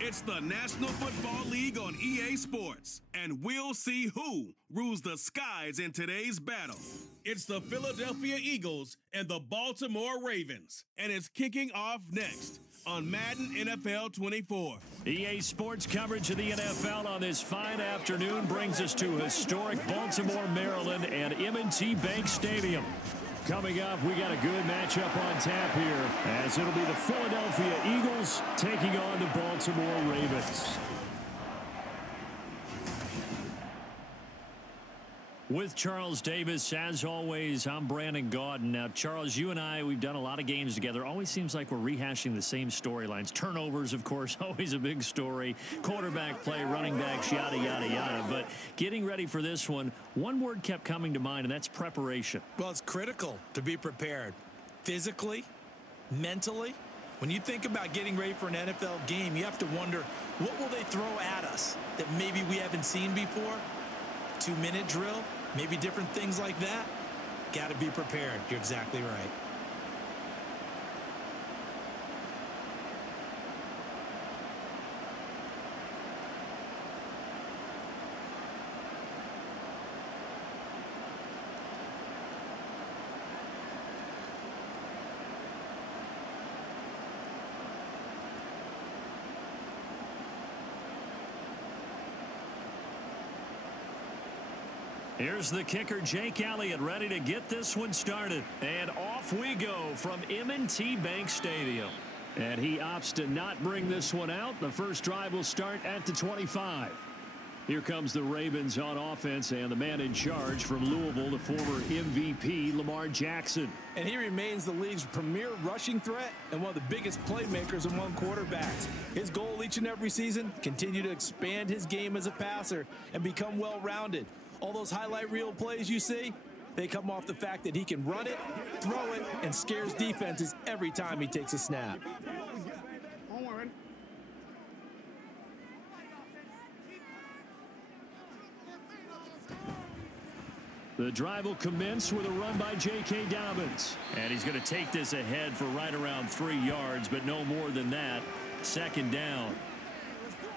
It's the National Football League on EA Sports, and we'll see who rules the skies in today's battle. It's the Philadelphia Eagles and the Baltimore Ravens, and it's kicking off next on Madden NFL24. EA Sports coverage of the NFL on this fine afternoon brings us to historic Baltimore, Maryland, and M&T Bank Stadium. Coming up, we got a good matchup on tap here, as it'll be the Philadelphia Eagles taking on the Baltimore Ravens. With Charles Davis, as always, I'm Brandon Gaudin. Now, Charles, you and I, we've done a lot of games together. Always seems like we're rehashing the same storylines. Turnovers, of course, always a big story. Quarterback play, running backs, yada, yada, yada. But getting ready for this one word kept coming to mind, and that's preparation. Well, it's critical to be prepared. Physically, mentally. When you think about getting ready for an NFL game, you have to wonder, what will they throw at us that maybe we haven't seen before? 2-minute drill? Maybe different things like that. Got to be prepared. You're exactly right. Here's the kicker, Jake Elliott, ready to get this one started. And off we go from M&T Bank Stadium. And he opts to not bring this one out. The first drive will start at the 25. Here comes the Ravens on offense, and the man in charge from Louisville, the former MVP, Lamar Jackson. And he remains the league's premier rushing threat and one of the biggest playmakers among quarterbacks. His goal each and every season, continue to expand his game as a passer and become well-rounded. All those highlight reel plays you see, they come off the fact that he can run it, throw it, and scares defenses every time he takes a snap. The drive will commence with a run by J.K. Dobbins. And he's going to take this ahead for right around 3 yards, but no more than that. Second down.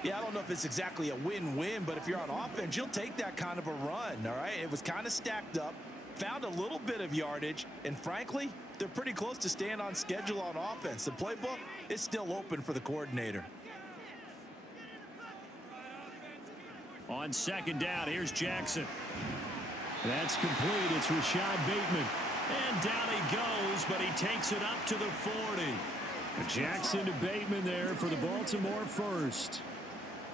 Yeah, I don't know if it's exactly a win-win, but if you're on offense, you'll take that kind of a run, all right? It was kind of stacked up, found a little bit of yardage, and frankly, they're pretty close to staying on schedule on offense. The playbook is still open for the coordinator. On second down, here's Jackson. That's complete. It's Rashad Bateman. And down he goes, but he takes it up to the 40. Jackson to Bateman there for the Baltimore first.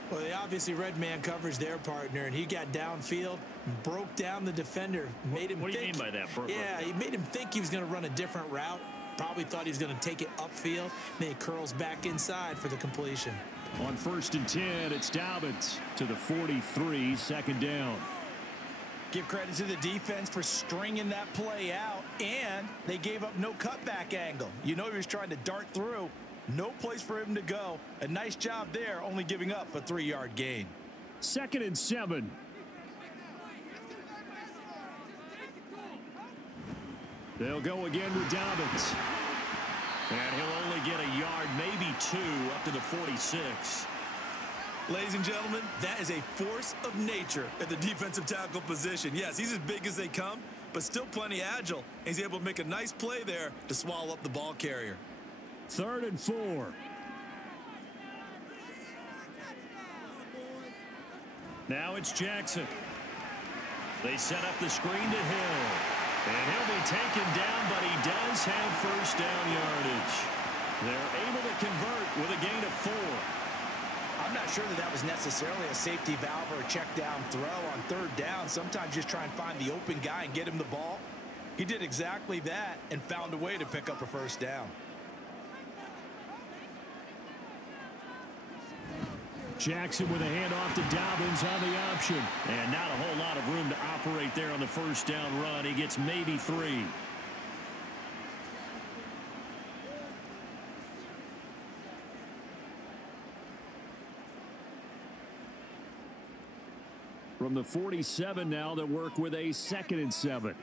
Well, they obviously read man coverage their partner, and he got downfield, broke down the defender, made him What do you mean by that? Yeah, he made him think he was going to run a different route. Probably thought he was going to take it upfield. Then he curls back inside for the completion. On 1st and 10, it's Dobbins to the 43, second down. Give credit to the defense for stringing that play out, and they gave up no cutback angle. You know he was trying to dart through. No place for him to go. A nice job there, only giving up a 3-yard gain. 2nd and 7. They'll go again with Dobbins. And he'll only get a yard, maybe 2, up to the 46. Ladies and gentlemen, that is a force of nature at the defensive tackle position. Yes, he's as big as they come, but still plenty agile. He's able to make a nice play there to swallow up the ball carrier. 3rd and 4. Now it's Jackson. They set up the screen to Hill. And he'll be taken down, but he does have first down yardage. They're able to convert with a gain of 4. I'm not sure that was necessarily a safety valve or a check down throw on 3rd down. Sometimes just try and find the open guy and get him the ball. He did exactly that and found a way to pick up a first down. Jackson with a handoff to Dobbins on the option. And not a whole lot of room to operate there on the first down run. He gets maybe 3. From the 47 now, they work with a 2nd and 7.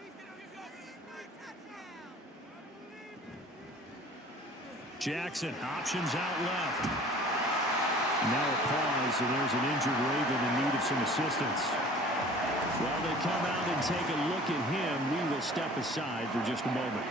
Jackson, options out left. Now a pause, and there's an injured Raven in need of some assistance. While they come out and take a look at him, we will step aside for just a moment.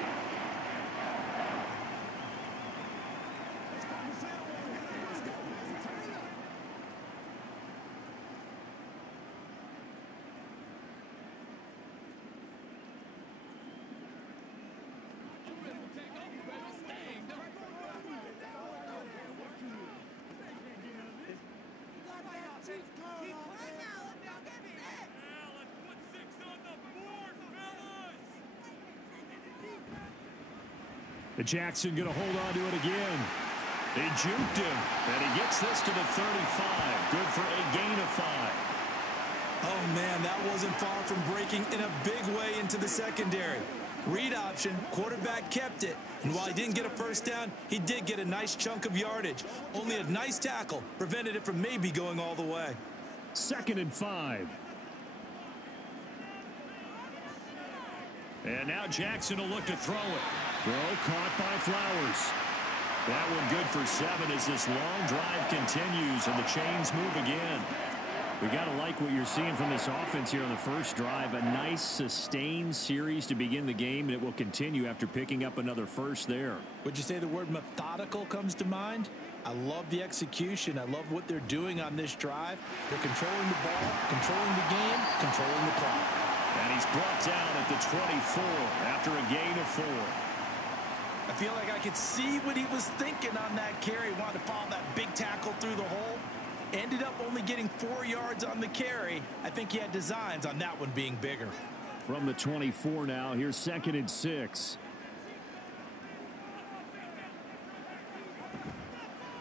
Jackson going to hold on to it again. They juked him, and he gets this to the 35. Good for a gain of 5. Oh, man, that wasn't far from breaking in a big way into the secondary. Read option, quarterback kept it. And while he didn't get a first down, he did get a nice chunk of yardage. Only a nice tackle prevented it from maybe going all the way. 2nd and 5. And now Jackson will look to throw it. Throw caught by Flowers. That one good for 7 as this long drive continues and the chains move again. We got to like what you're seeing from this offense here on the first drive. A nice sustained series to begin the game, and it will continue after picking up another first there. Would you say the word methodical comes to mind? I love the execution. I love what they're doing on this drive. They're controlling the ball, controlling the game, controlling the clock. And he's brought down at the 24 after a gain of 4. I feel like I could see what he was thinking on that carry. Wanted to follow that big tackle through the hole. Ended up only getting 4 yards on the carry. I think he had designs on that one being bigger. From the 24 now, here's 2nd and 6.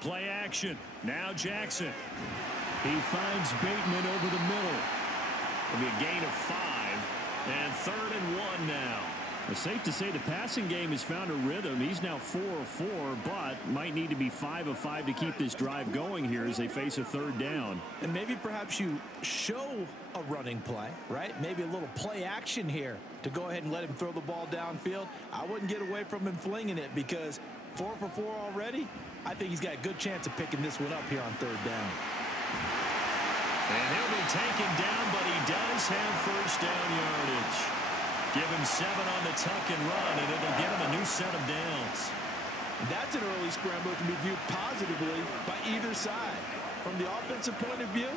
Play action. Now Jackson. He finds Bateman over the middle. It'll be a gain of 5. And 3rd and 1 now. It's safe to say the passing game has found a rhythm. He's now 4 of 4, but might need to be 5 of 5 to keep this drive going here as they face a 3rd down. And maybe perhaps you show a running play, right? Maybe a little play action here to go ahead and let him throw the ball downfield. I wouldn't get away from him flinging it because 4 for 4 already. I think he's got a good chance of picking this one up here on 3rd down. And he'll be taken down, but he does have first down yardage. Give him 7 on the tuck and run, and it'll give him a new set of downs. That's an early scramble that can be viewed positively by either side. From the offensive point of view,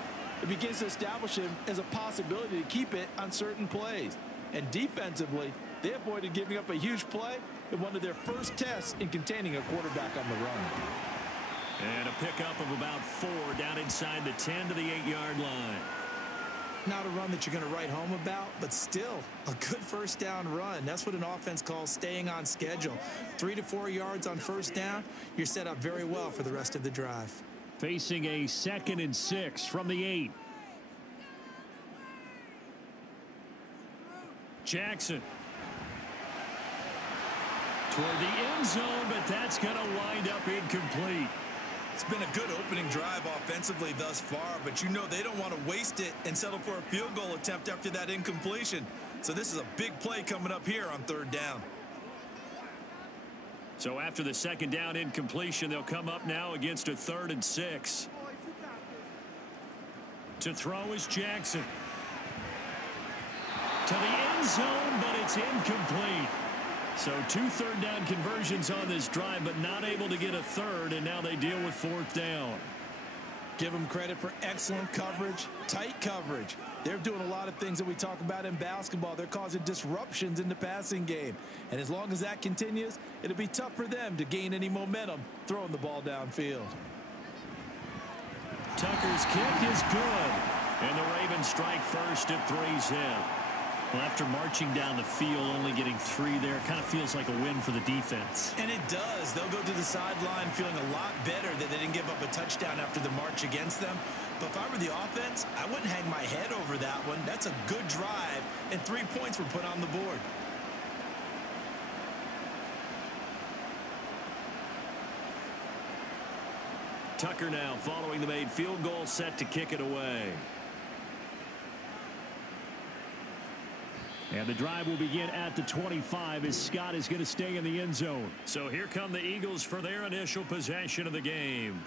it begins to establish him as a possibility to keep it on certain plays. And defensively, they avoided giving up a huge play in one of their first tests in containing a quarterback on the run. And a pickup of about 4 down inside the 10 to the 8-yard line. Not a run that you're going to write home about, but still a good first down run. That's what an offense calls staying on schedule. 3 to 4 yards on first down, you're set up very well for the rest of the drive. Facing a 2nd and 6 from the 8. Jackson. Toward the end zone, but that's going to wind up incomplete. It's been a good opening drive offensively thus far, but you know they don't want to waste it and settle for a field goal attempt after that incompletion. So this is a big play coming up here on 3rd down. So after the 2nd down incompletion, they'll come up now against a 3rd and 6. To throw is Jackson. To the end zone, but it's incomplete. So 2 3rd down conversions on this drive, but not able to get a 3rd, and now they deal with 4th down. Give them credit for excellent coverage, tight coverage. They're doing a lot of things that we talk about in basketball. They're causing disruptions in the passing game. And as long as that continues, it'll be tough for them to gain any momentum throwing the ball downfield. Tucker's kick is good. And the Ravens strike first at 3's in. Well, after marching down the field, only getting 3 there, kind of feels like a win for the defense. And it does. They'll go to the sideline feeling a lot better that they didn't give up a touchdown after the march against them. But if I were the offense, I wouldn't hang my head over that one. That's a good drive, and 3 points were put on the board. Tucker now following the made field goal, set to kick it away. And the drive will begin at the 25 as Scott is going to stay in the end zone. So here come the Eagles for their initial possession of the game.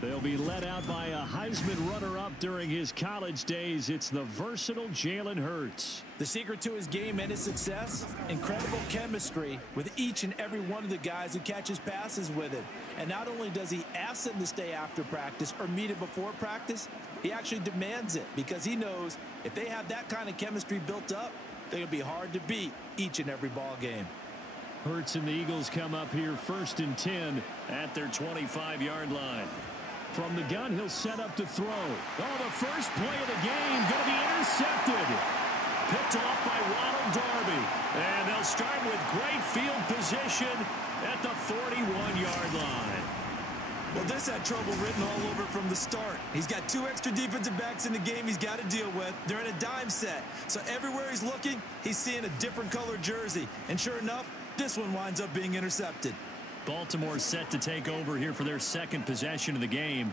They'll be led out by a Heisman runner-up during his college days. It's the versatile Jalen Hurts. The secret to his game and his success? Incredible chemistry with each and every one of the guys who catches passes with him. And not only does he ask them to stay after practice or meet it before practice, he actually demands it because he knows if they have that kind of chemistry built up, they're going to be hard to beat each and every ball game. Hurts and the Eagles come up here 1st and 10 at their 25-yard line. From the gun, he'll set up to throw. Oh, the first play of the game going to be intercepted. Picked off by Ronald Darby. And they'll start with great field position at the 41-yard line. Well, this had trouble written all over from the start. He's got 2 extra defensive backs in the game he's got to deal with. They're in a dime set. So everywhere he's looking, he's seeing a different color jersey. And sure enough, this one winds up being intercepted. Baltimore set to take over here for their 2nd possession of the game.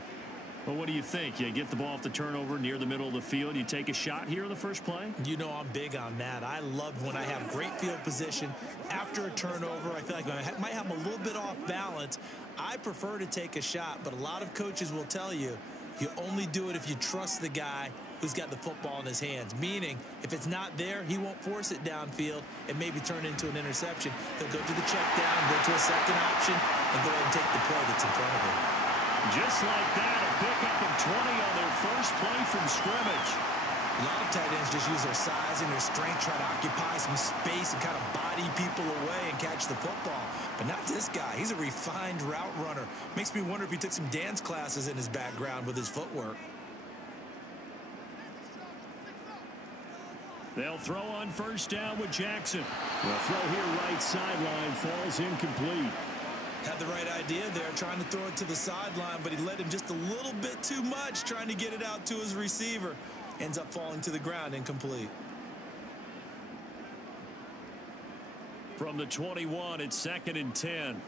Well, what do you think? You get the ball off the turnover near the middle of the field. You take a shot here in the first play? You know I'm big on that. I love when I have great field position. After a turnover, I feel like I might have a little bit off balance. I prefer to take a shot, but a lot of coaches will tell you, you only do it if you trust the guy who's got the football in his hands. Meaning, if it's not there, he won't force it downfield and maybe turn into an interception. He'll go to the check down, go to a second option, and go ahead and take the play that's in front of him. Just like that, a pickup of 20 on their first play from scrimmage. A lot of tight ends just use their size and their strength, try to occupy some space and kind of body people away and catch the football. But not this guy. He's a refined route runner. Makes me wonder if he took some dance classes in his background with his footwork. They'll throw on first down with Jackson. The throw here right sideline falls incomplete. Had the right idea there, trying to throw it to the sideline, but he led him just a little bit too much, trying to get it out to his receiver. Ends up falling to the ground, incomplete. From the 21, it's 2nd and 10.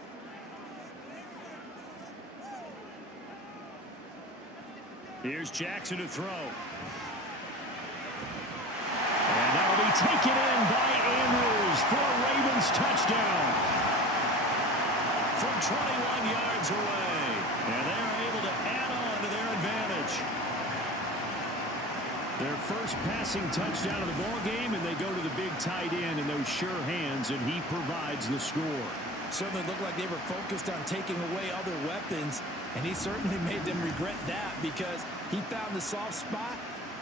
Here's Jackson to throw. And that'll be taken in by Andrews for a Ravens touchdown. From 21 yards away. And they're able to add on to their advantage. Their first passing touchdown of the ball game, and they go to the big tight end in those sure hands, and he provides the score. Certainly looked like they were focused on taking away other weapons, and he certainly made them regret that because he found the soft spot,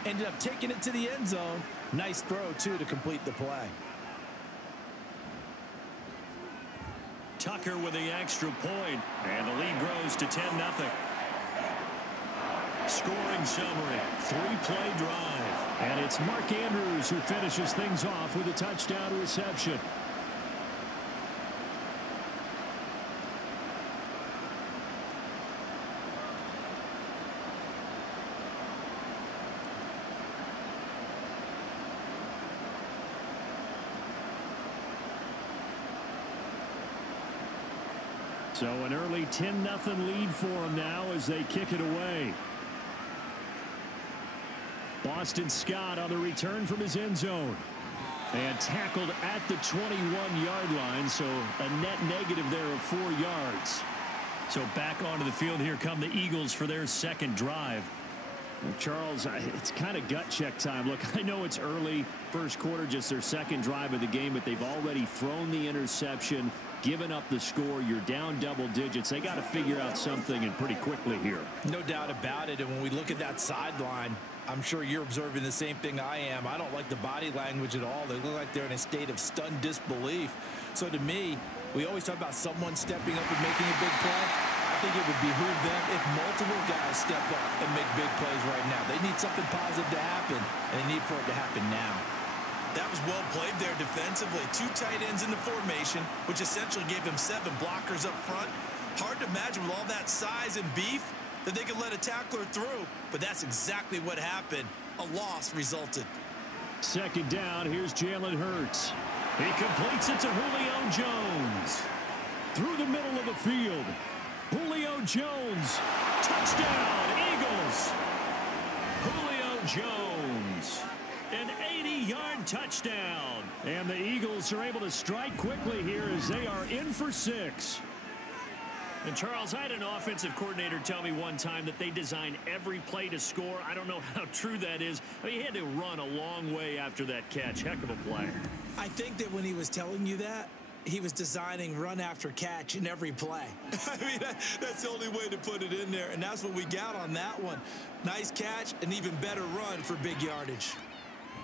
ended up taking it to the end zone. Nice throw, too, to complete the play. Tucker with the extra point, and the lead grows to 10-0. Scoring summary, 3-play drive. And it's Mark Andrews who finishes things off with a touchdown reception. So an early 10-0 lead for them now as they kick it away. Boston Scott on the return from his end zone. And tackled at the 21-yard line, so a net negative there of 4 yards. So back onto the field, here come the Eagles for their 2nd drive. Well, Charles, it's kind of gut check time. Look, I know it's early, first quarter, just their 2nd drive of the game, but they've already thrown the interception, given up the score. You're down double digits. They got to figure out something, and pretty quickly here. No doubt about it. And when we look at that sideline, I'm sure you're observing the same thing I am. I don't like the body language at all. They look like they're in a state of stunned disbelief. So to me, we always talk about someone stepping up and making a big play. I think it would behoove them if multiple guys step up and make big plays right now. They need something positive to happen, and they need for it to happen now. That was well played there defensively. 2 tight ends in the formation, which essentially gave them 7 blockers up front. Hard to imagine with all that size and beef that they could let a tackler through, but that's exactly what happened. A loss resulted. 2nd down, here's Jalen Hurts. He completes it to Julio Jones. Through the middle of the field. Julio Jones. Touchdown, Eagles. Julio Jones. An 80-yard touchdown. And the Eagles are able to strike quickly here as they are in for 6. And Charles, I had an offensive coordinator tell me one time that they design every play to score. I don't know how true that is. I mean, he had to run a long way after that catch. Heck of a play. I think that when he was telling you that, he was designing run after catch in every play. I mean, that's the only way to put it in there, and that's what we got on that one. Nice catch, an even better run for big yardage.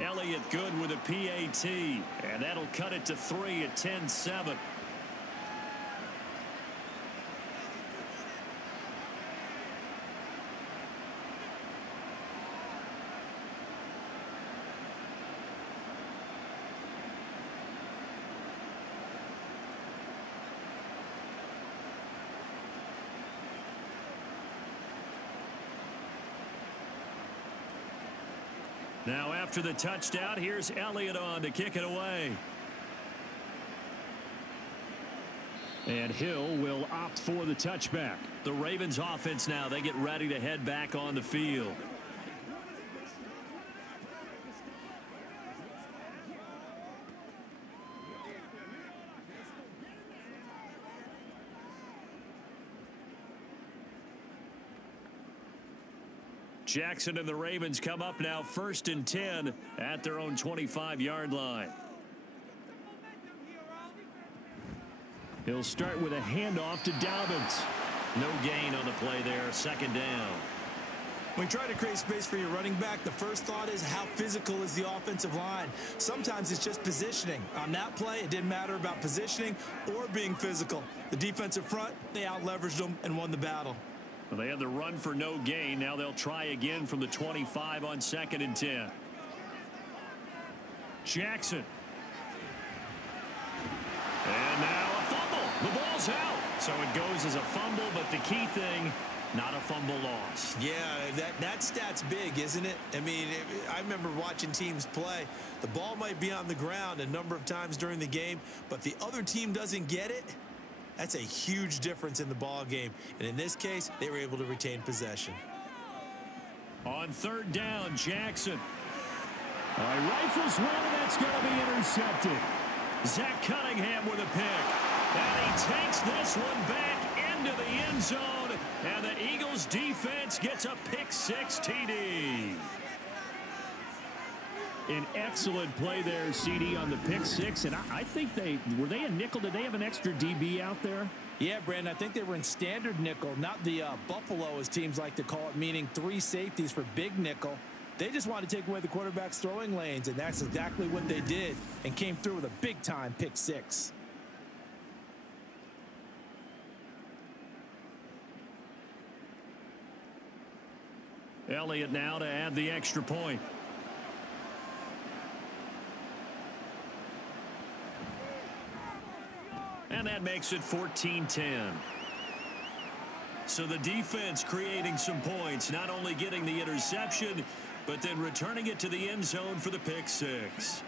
Elliott good with a PAT, and that'll cut it to 3 at 10-7. Now after the touchdown, here's Elliott on to kick it away. And Hill will opt for the touchback. The Ravens offense now, they get ready to head back on the field. Jackson and the Ravens come up now 1st and 10 at their own 25-yard line. He'll start with a handoff to Dobbins. No gain on the play there, 2nd down. When you try to create space for your running back, the first thought is how physical is the offensive line. Sometimes it's just positioning. On that play, it didn't matter about positioning or being physical. The defensive front, they out-leveraged them and won the battle. Well, they had the run for no gain. Now they'll try again from the 25 on 2nd and 10. Jackson. And now a fumble. The ball's out. So it goes as a fumble, but the key thing, not a fumble loss. Yeah, that stat's big, isn't it? I mean, I remember watching teams play. The ball might be on the ground a number of times during the game, but the other team doesn't get it. That's a huge difference in the ball game. And in this case, they were able to retain possession. On 3rd down, Jackson. Rifles one, and that's going to be intercepted. Zach Cunningham with a pick. And he takes this one back into the end zone. And the Eagles defense gets a pick-6 TD. An excellent play there, CD, on the pick-6. And I think were they a nickel? Did they have an extra DB out there? Yeah, Brandon, I think they were in standard nickel, not the Buffalo, as teams like to call it, meaning 3 safeties for big nickel. They just wanted to take away the quarterback's throwing lanes, and that's exactly what they did, and came through with a big-time pick-6. Elliott now to add the extra point. And that makes it 14-10. So the defense creating some points, not only getting the interception, but then returning it to the end zone for the pick-6.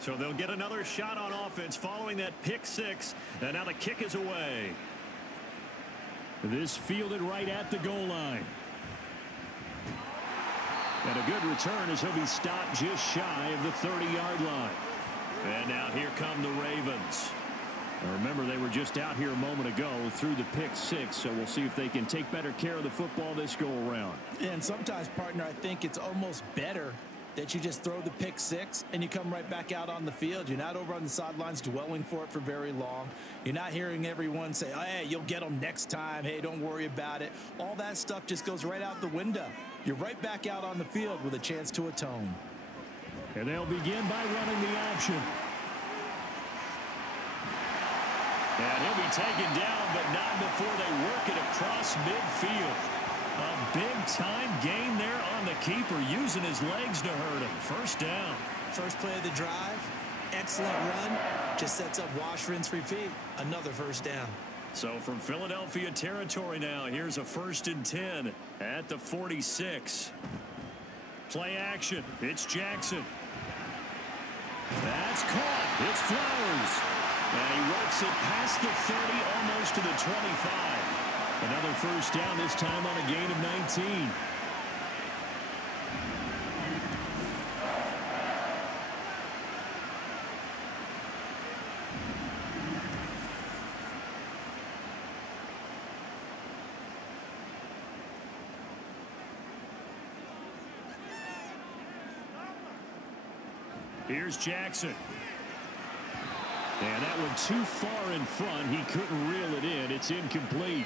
So they'll get another shot on offense following that pick-6. And now the kick is away. This fielded right at the goal line. And a good return as he'll be stopped just shy of the 30-yard line. And now here come the Ravens. Now remember, they were just out here a moment ago through the pick-6, so we'll see if they can take better care of the football this go-around. And sometimes, partner, I think it's almost better that you just throw the pick-6 and you come right back out on the field. You're not over on the sidelines dwelling for it for very long. You're not hearing everyone say, oh, hey, you'll get them next time. Hey, don't worry about it. All that stuff just goes right out the window. You're right back out on the field with a chance to atone. And they'll begin by running the option. And he'll be taken down, but not before they work it across midfield. A big-time gain there on the keeper, using his legs to hurt him. 1st down. First play of the drive. Excellent run. Just sets up wash, rinse, repeat. Another 1st down. So from Philadelphia territory now, here's a 1st and 10 at the 46. Play action. It's Jackson. That's caught. It's Flowers. And he works it past the 30, almost to the 25. Another first down, this time on a gain of 19. Here's Jackson. And that one too far in front. He couldn't reel it in. It's incomplete.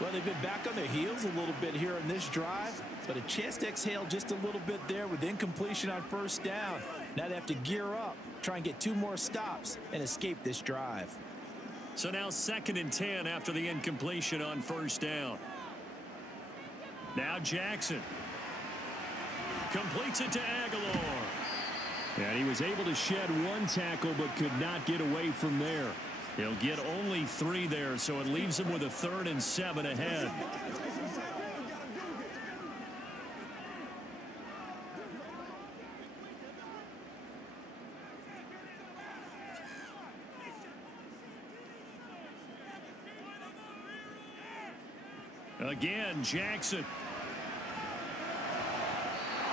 Well, they've been back on their heels a little bit here in this drive, but a chance to exhale just a little bit there with incompletion on first down. Now they have to gear up, try and get 2 more stops, and escape this drive. So now 2nd and 10 after the incompletion on first down. Now Jackson. Completes it to Aguilar. And he was able to shed 1 tackle but could not get away from there. He'll get only 3 there, so it leaves him with a 3rd and 7 ahead. Again, Jackson.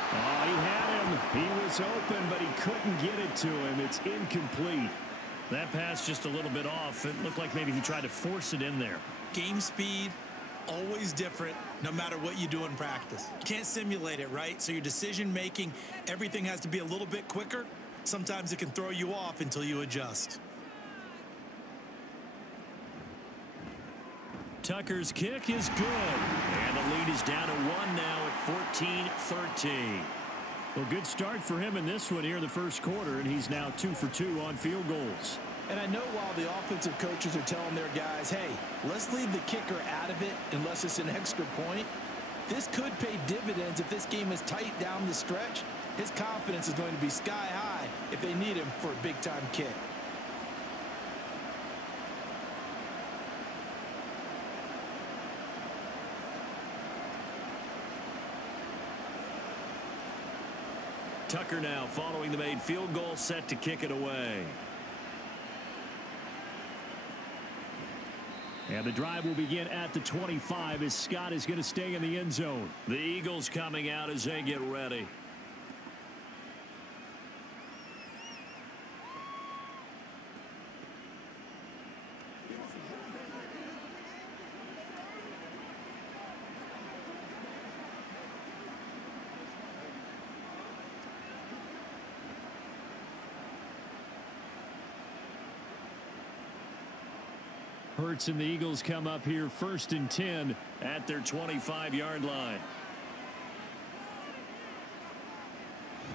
Oh, he had him. He was open, but he couldn't get it to him. It's incomplete. That pass just a little bit off. It looked like maybe he tried to force it in there. Game speed, always different, no matter what you do in practice. You can't simulate it, right? So your decision making, everything has to be a little bit quicker. Sometimes it can throw you off until you adjust. Tucker's kick is good. And the lead is down to 1 now at 14-13. Well, good start for him in this one here in the first quarter, and he's now 2 for 2 on field goals. And I know while the offensive coaches are telling their guys, hey, let's leave the kicker out of it unless it's an extra point, this could pay dividends if this game is tight down the stretch. His confidence is going to be sky high if they need him for a big-time kick. Tucker now following the made field goal, set to kick it away. And the drive will begin at the 25 as Scott is going to stay in the end zone. The Eagles coming out as they get ready. Hurts and the Eagles come up here 1st and 10 at their 25-yard line.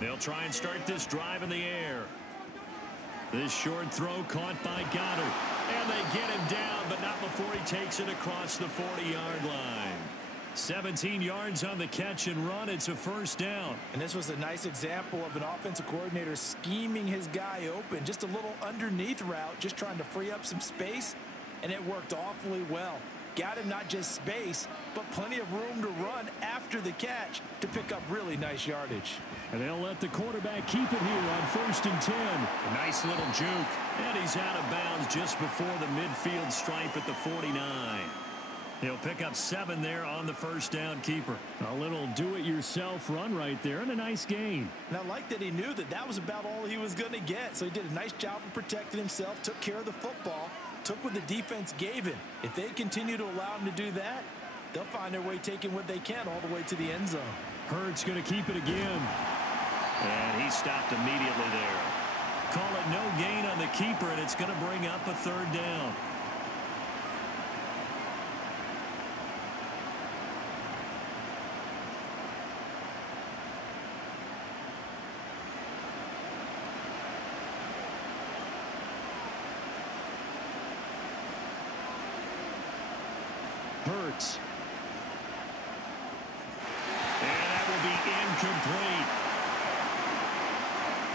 They'll try and start this drive in the air. This short throw caught by Goddard. And they get him down, but not before he takes it across the 40-yard line. 17 yards on the catch and run. It's a first down. And this was a nice example of an offensive coordinator scheming his guy open. Just a little underneath route, just trying to free up some space. And it worked awfully well. Got him not just space, but plenty of room to run after the catch to pick up really nice yardage. And they'll let the quarterback keep it here on 1st and 10. A nice little juke. And he's out of bounds just before the midfield stripe at the 49. He'll pick up 7 there on the first down keeper. A little do-it-yourself run right there and a nice gain. And I like that he knew that that was about all he was going to get. So he did a nice job of protecting himself, took care of the football, took what the defense gave him. If they continue to allow him to do that, they'll find their way taking what they can all the way to the end zone. Hurts going to keep it again. And he stopped immediately there. Call it no gain on the keeper, and it's going to bring up a 3rd down. Hurts. And that will be incomplete.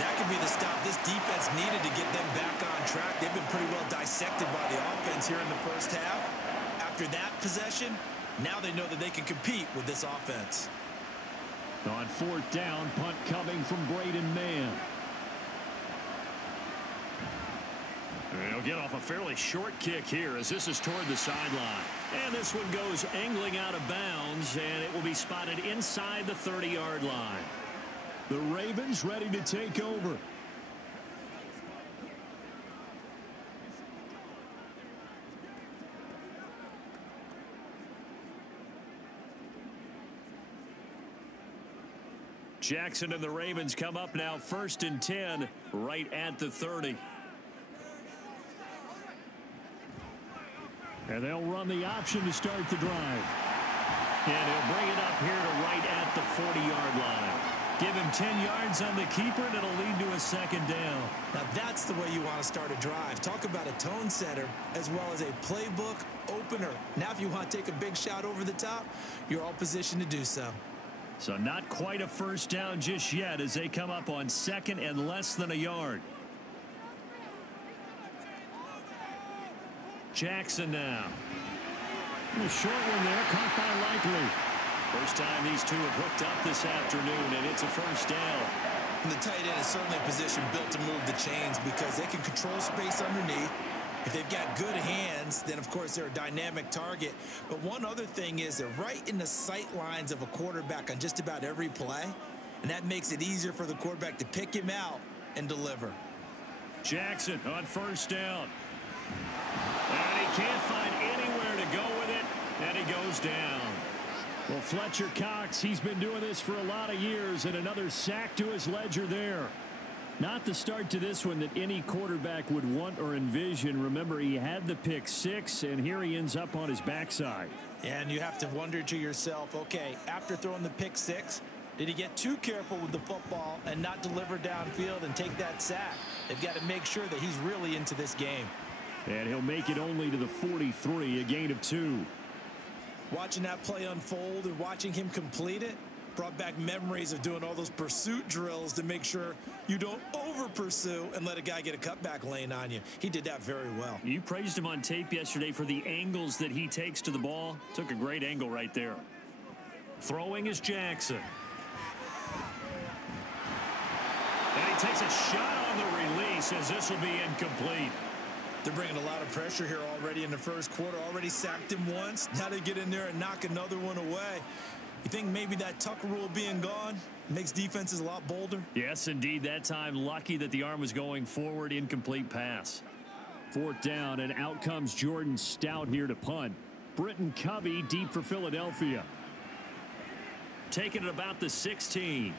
That could be the stop this defense needed to get them back on track. They've been pretty well dissected by the offense here in the first half. After that possession, now they know that they can compete with this offense. On fourth down, punt coming from Braden Mann. He'll get off a fairly short kick here as this is toward the sideline. And this one goes angling out of bounds, and it will be spotted inside the 30-yard line. The Ravens ready to take over. Jackson and the Ravens come up now 1st and 10 right at the 30. And they'll run the option to start the drive. And he'll bring it up here to right at the 40-yard line. Give him 10 yards on the keeper, and it'll lead to a 2nd down. Now that's the way you want to start a drive. Talk about a tone setter as well as a playbook opener. Now if you want to take a big shot over the top, you're all positioned to do so. So not quite a first down just yet as they come up on 2nd and less than a yard. Jackson now. A short one there, caught by Likely. First time these two have hooked up this afternoon, and it's a first down. And the tight end is certainly a position built to move the chains because they can control space underneath. If they've got good hands, then of course they're a dynamic target. But one other thing is they're right in the sight lines of a quarterback on just about every play. And that makes it easier for the quarterback to pick him out and deliver. Jackson on first down. And he can't find anywhere to go with it, and he goes down. Well, Fletcher Cox, he's been doing this for a lot of years, and another sack to his ledger there. Not the start to this one that any quarterback would want or envision. Remember, he had the pick 6, and here he ends up on his backside. And you have to wonder to yourself, okay, after throwing the pick 6, did he get too careful with the football and not deliver downfield and take that sack? They've got to make sure that he's really into this game. And he'll make it only to the 43, a gain of 2. Watching that play unfold and watching him complete it brought back memories of doing all those pursuit drills to make sure you don't over-pursue and let a guy get a cutback lane on you. He did that very well. You praised him on tape yesterday for the angles that he takes to the ball. Took a great angle right there. Throwing is Jackson. And he takes a shot on the release as this will be incomplete. They're bringing a lot of pressure here already in the first quarter. Already sacked him once. Now they get in there and knock another one away. You think maybe that Tucker rule being gone makes defenses a lot bolder? Yes, indeed. That time, lucky that the arm was going forward. Incomplete pass. 4th down, and out comes Jordan Stout here to punt. Britton Covey deep for Philadelphia. Taking it about the 16.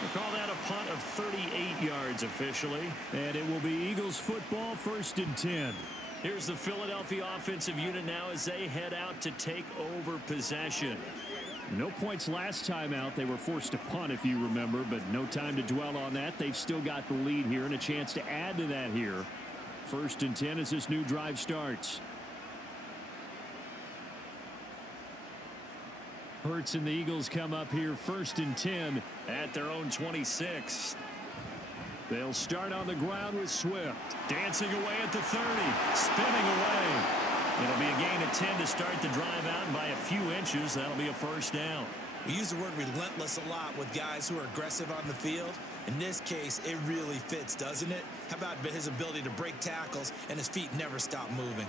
We'll call that a punt of 38 yards officially. And it will be Eagles football, 1st and 10. Here's the Philadelphia offensive unit now as they head out to take over possession. No points last time out. They were forced to punt, if you remember, but no time to dwell on that. They've still got the lead here and a chance to add to that here. 1st and 10 as this new drive starts. Hurts and the Eagles come up here 1st and 10 at their own 26. They'll start on the ground with Swift. Dancing away at the 30. Spinning away. It'll be a gain of 10 to start the drive out by a few inches. That'll be a first down. We use the word relentless a lot with guys who are aggressive on the field. In this case, it really fits, doesn't it? How about his ability to break tackles and his feet never stop moving?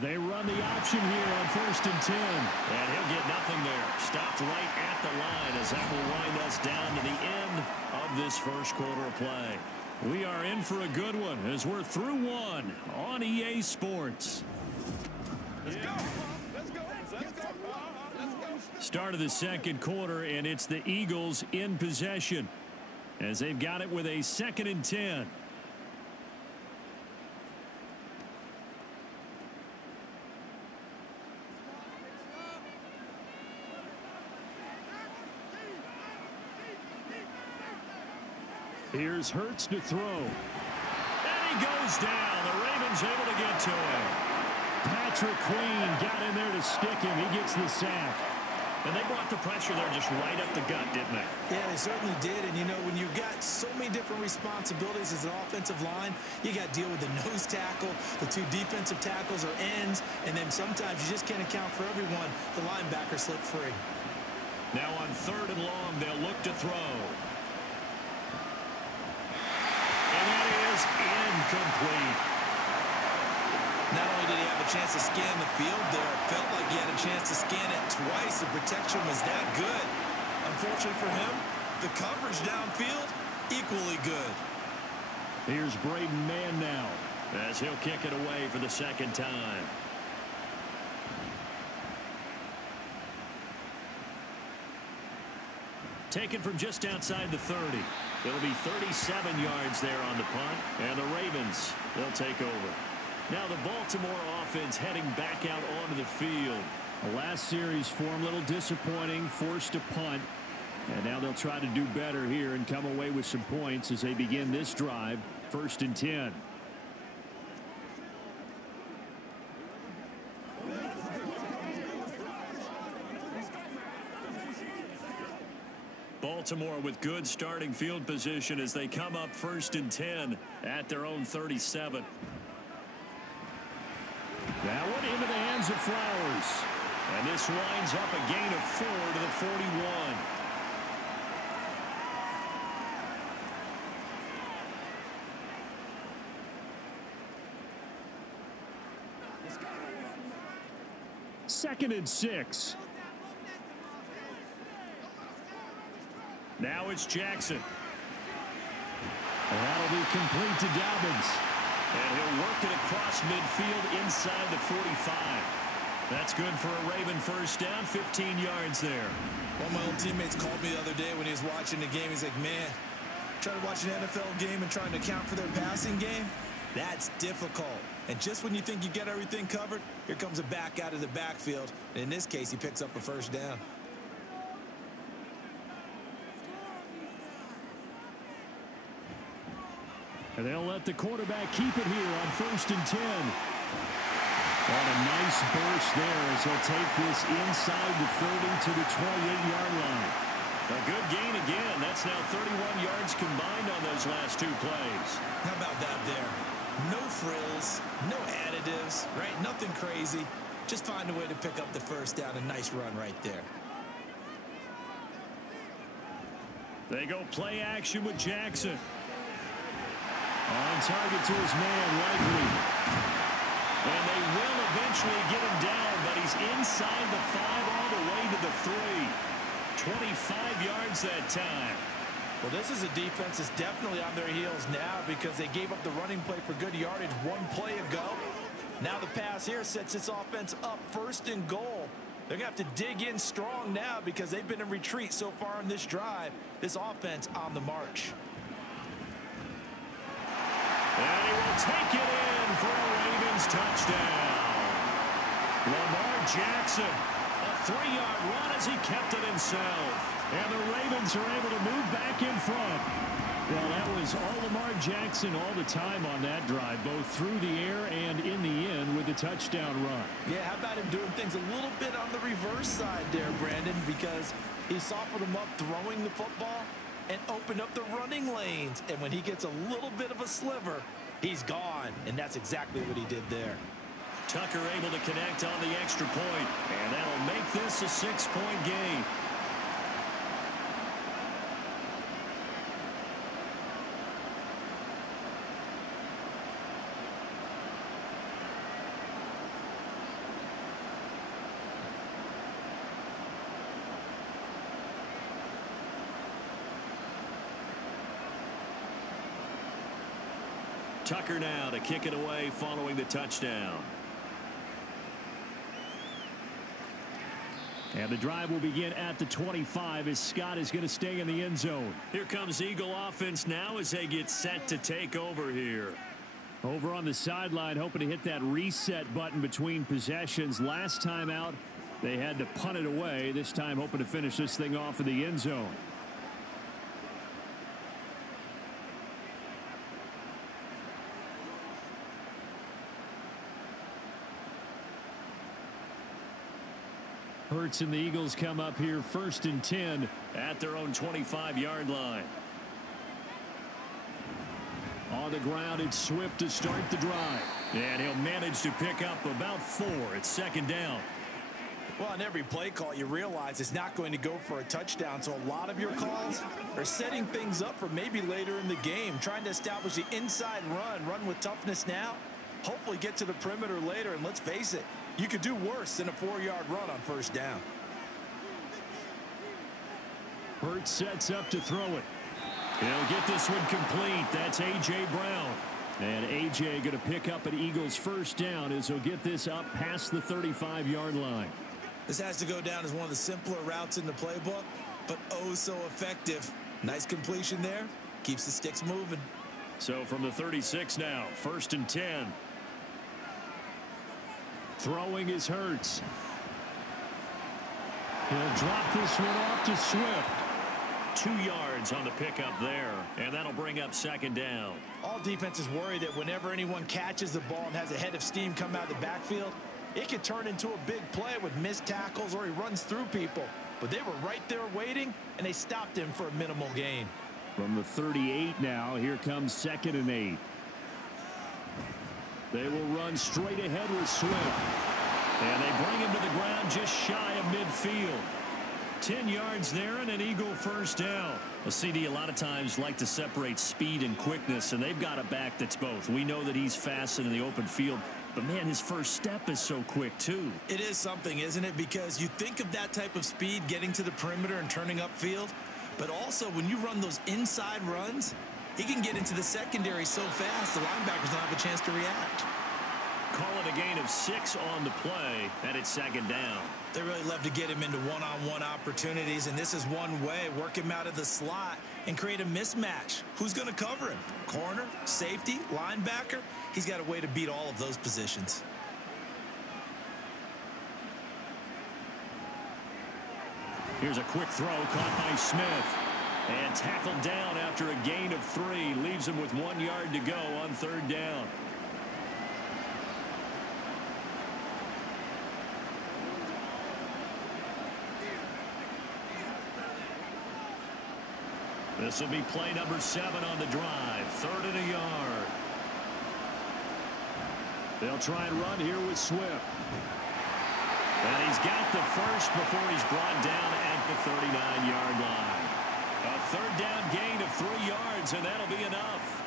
They run the option here on 1st and 10. And he'll get nothing there. Stopped right at the line as that will wind us down to the end of this first quarter of play. We are in for a good one as we're through one on EA Sports. Let's go. Let's go. Let's go. Let's go. Start of the second quarter, and it's the Eagles in possession as they've got it with a 2nd and 10. Here's Hurts to throw. And he goes down. The Ravens able to get to him. Patrick Queen got in there to stick him. He gets the sack. And they brought the pressure there just right up the gut, didn't they? Yeah, they certainly did. And, you know, when you've got so many different responsibilities as an offensive line, you got to deal with the nose tackle, the two defensive tackles or ends, and then sometimes you just can't account for everyone. The linebacker slipped free. Now on 3rd and long, they'll look to throw. And that is incomplete. Not only did he have a chance to scan the field there, it felt like he had a chance to scan it twice. The protection was that good. Unfortunately for him, the coverage downfield, equally good. Here's Braden Mann now, as he'll kick it away for the 2nd time. Taken from just outside the 30. It'll be 37 yards there on the punt, and the Ravens, they'll take over. Now the Baltimore offense heading back out onto the field. The last series form a little disappointing, forced a punt. And now they'll try to do better here and come away with some points as they begin this drive. 1st and 10. Baltimore with good starting field position as they come up 1st and 10 at their own 37. That one into the hands of Flowers. And this winds up a gain of 4 to the 41. Second and 6. Now it's Jackson. And that'll be complete to Dobbins. And he'll work it across midfield inside the 45. That's good for a Raven 1st down, 15 yards there. One of my old teammates called me the other day when he was watching the game. He's like, man, trying to watch an NFL game and trying to account for their passing game, that's difficult. And just when you think you get everything covered, here comes a back out of the backfield. And in this case, he picks up a 1st down. And they'll let the quarterback keep it here on 1st and 10. And a nice burst there as he'll take this inside the 30 to the 28-yard line. A good gain again. That's now 31 yards combined on those last 2 plays. How about that there? No frills, no additives, right? Nothing crazy. Just find a way to pick up the 1st down. A nice run right there. They go play action with Jackson. On target to his man, Likely. And they will eventually get him down, but he's inside the 5 all the way to the 3. 25 yards that time. Well, this is a defense that's definitely on their heels now because they gave up the running play for good yardage 1 play ago. Now the pass here sets this offense up 1st and goal. They're going to have to dig in strong now because they've been in retreat so far in this drive. This offense on the march. And he will take it in for a Ravens touchdown. Lamar Jackson, a 3-yard run as he kept it himself. And the Ravens are able to move back in front. Well, that was all Lamar Jackson all the time on that drive, both through the air and in the end with a touchdown run. Yeah, how about him doing things a little bit on the reverse side there, Brandon, because he softened him up throwing the football and opened up the running lanes. And when he gets a little bit of a sliver, he's gone. And that's exactly what he did there. Tucker able to connect on the extra point, and that'll make this a 6-point game. Tucker now to kick it away following the touchdown. And the drive will begin at the 25 as Scott is going to stay in the end zone. Here comes Eagle offense now as they get set to take over here. Over on the sideline, hoping to hit that reset button between possessions. Last time out, they had to punt it away. This time hoping to finish this thing off in the end zone. Hurts and the Eagles come up here 1st and 10 at their own 25-yard line. On the ground, it's Swift to start the drive. And he'll manage to pick up about 4 at 2nd down. Well, on every play call, you realize it's not going to go for a touchdown, so a lot of your calls are setting things up for maybe later in the game, trying to establish the inside run with toughness now, hopefully get to the perimeter later, and let's face it, you could do worse than a 4-yard run on 1st down. Hurts sets up to throw it. He'll get this one complete. That's A.J. Brown. And A.J. going to pick up an Eagles 1st down as he'll get this up past the 35-yard line. This has to go down as one of the simpler routes in the playbook, but oh so effective. Nice completion there. Keeps the sticks moving. So from the 36 now, 1st and 10. Throwing is Hurts. He'll drop this one off to Swift. 2 yards on the pickup there, and that'll bring up 2nd down. All defenses worry that whenever anyone catches the ball and has a head of steam come out of the backfield, it could turn into a big play with missed tackles or he runs through people. But they were right there waiting, and they stopped him for a minimal gain. From the 38 now, here comes 2nd and 8. They will run straight ahead with Swift. And they bring him to the ground just shy of midfield. 10 yards there and an Eagle 1st down. Well, CD a lot of times like to separate speed and quickness, and they've got a back that's both. We know that he's fast in the open field, but man, his first step is so quick too. It is something, isn't it? Because you think of that type of speed getting to the perimeter and turning upfield, but also when you run those inside runs, he can get into the secondary so fast the linebackers don't have a chance to react. Call it a gain of 6 on the play, and it's 2nd down. They really love to get him into one-on-one opportunities, and this is one way. Work him out of the slot and create a mismatch. Who's going to cover him? Corner, safety, linebacker? He's got a way to beat all of those positions. Here's a quick throw caught by Smith. And tackled down after a gain of 3. Leaves him with 1 yard to go on 3rd down. This will be play number 7 on the drive. 3rd and a yard. They'll try and run here with Swift. And he's got the first before he's brought down at the 39-yard line. A 3rd down gain of 3 yards, and that'll be enough.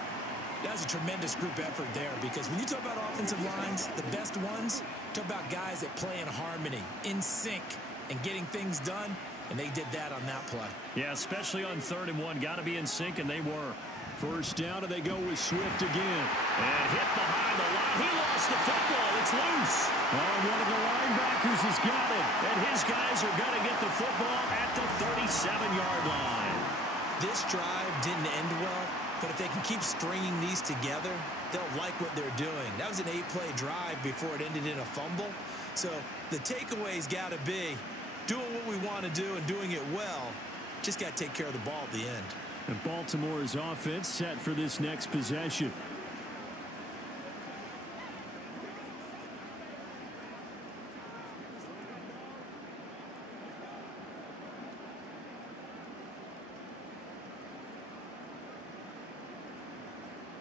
That's a tremendous group effort there, because when you talk about offensive lines, the best ones, talk about guys that play in harmony, in sync, and getting things done. And they did that on that play. Yeah, especially on 3rd and 1. Got to be in sync, and they were. 1st down, and they go with Swift again. And hit behind the line. He lost the football. It's loose. Oh, one of the linebackers has got it. And his guys are going to get the football at the 37-yard line. This drive didn't end well, but if they can keep stringing these together, they'll like what they're doing. That was an 8-play drive before it ended in a fumble. So the takeaway's got to be doing what we want to do and doing it well. Just got to take care of the ball at the end. And Baltimore's offense set for this next possession.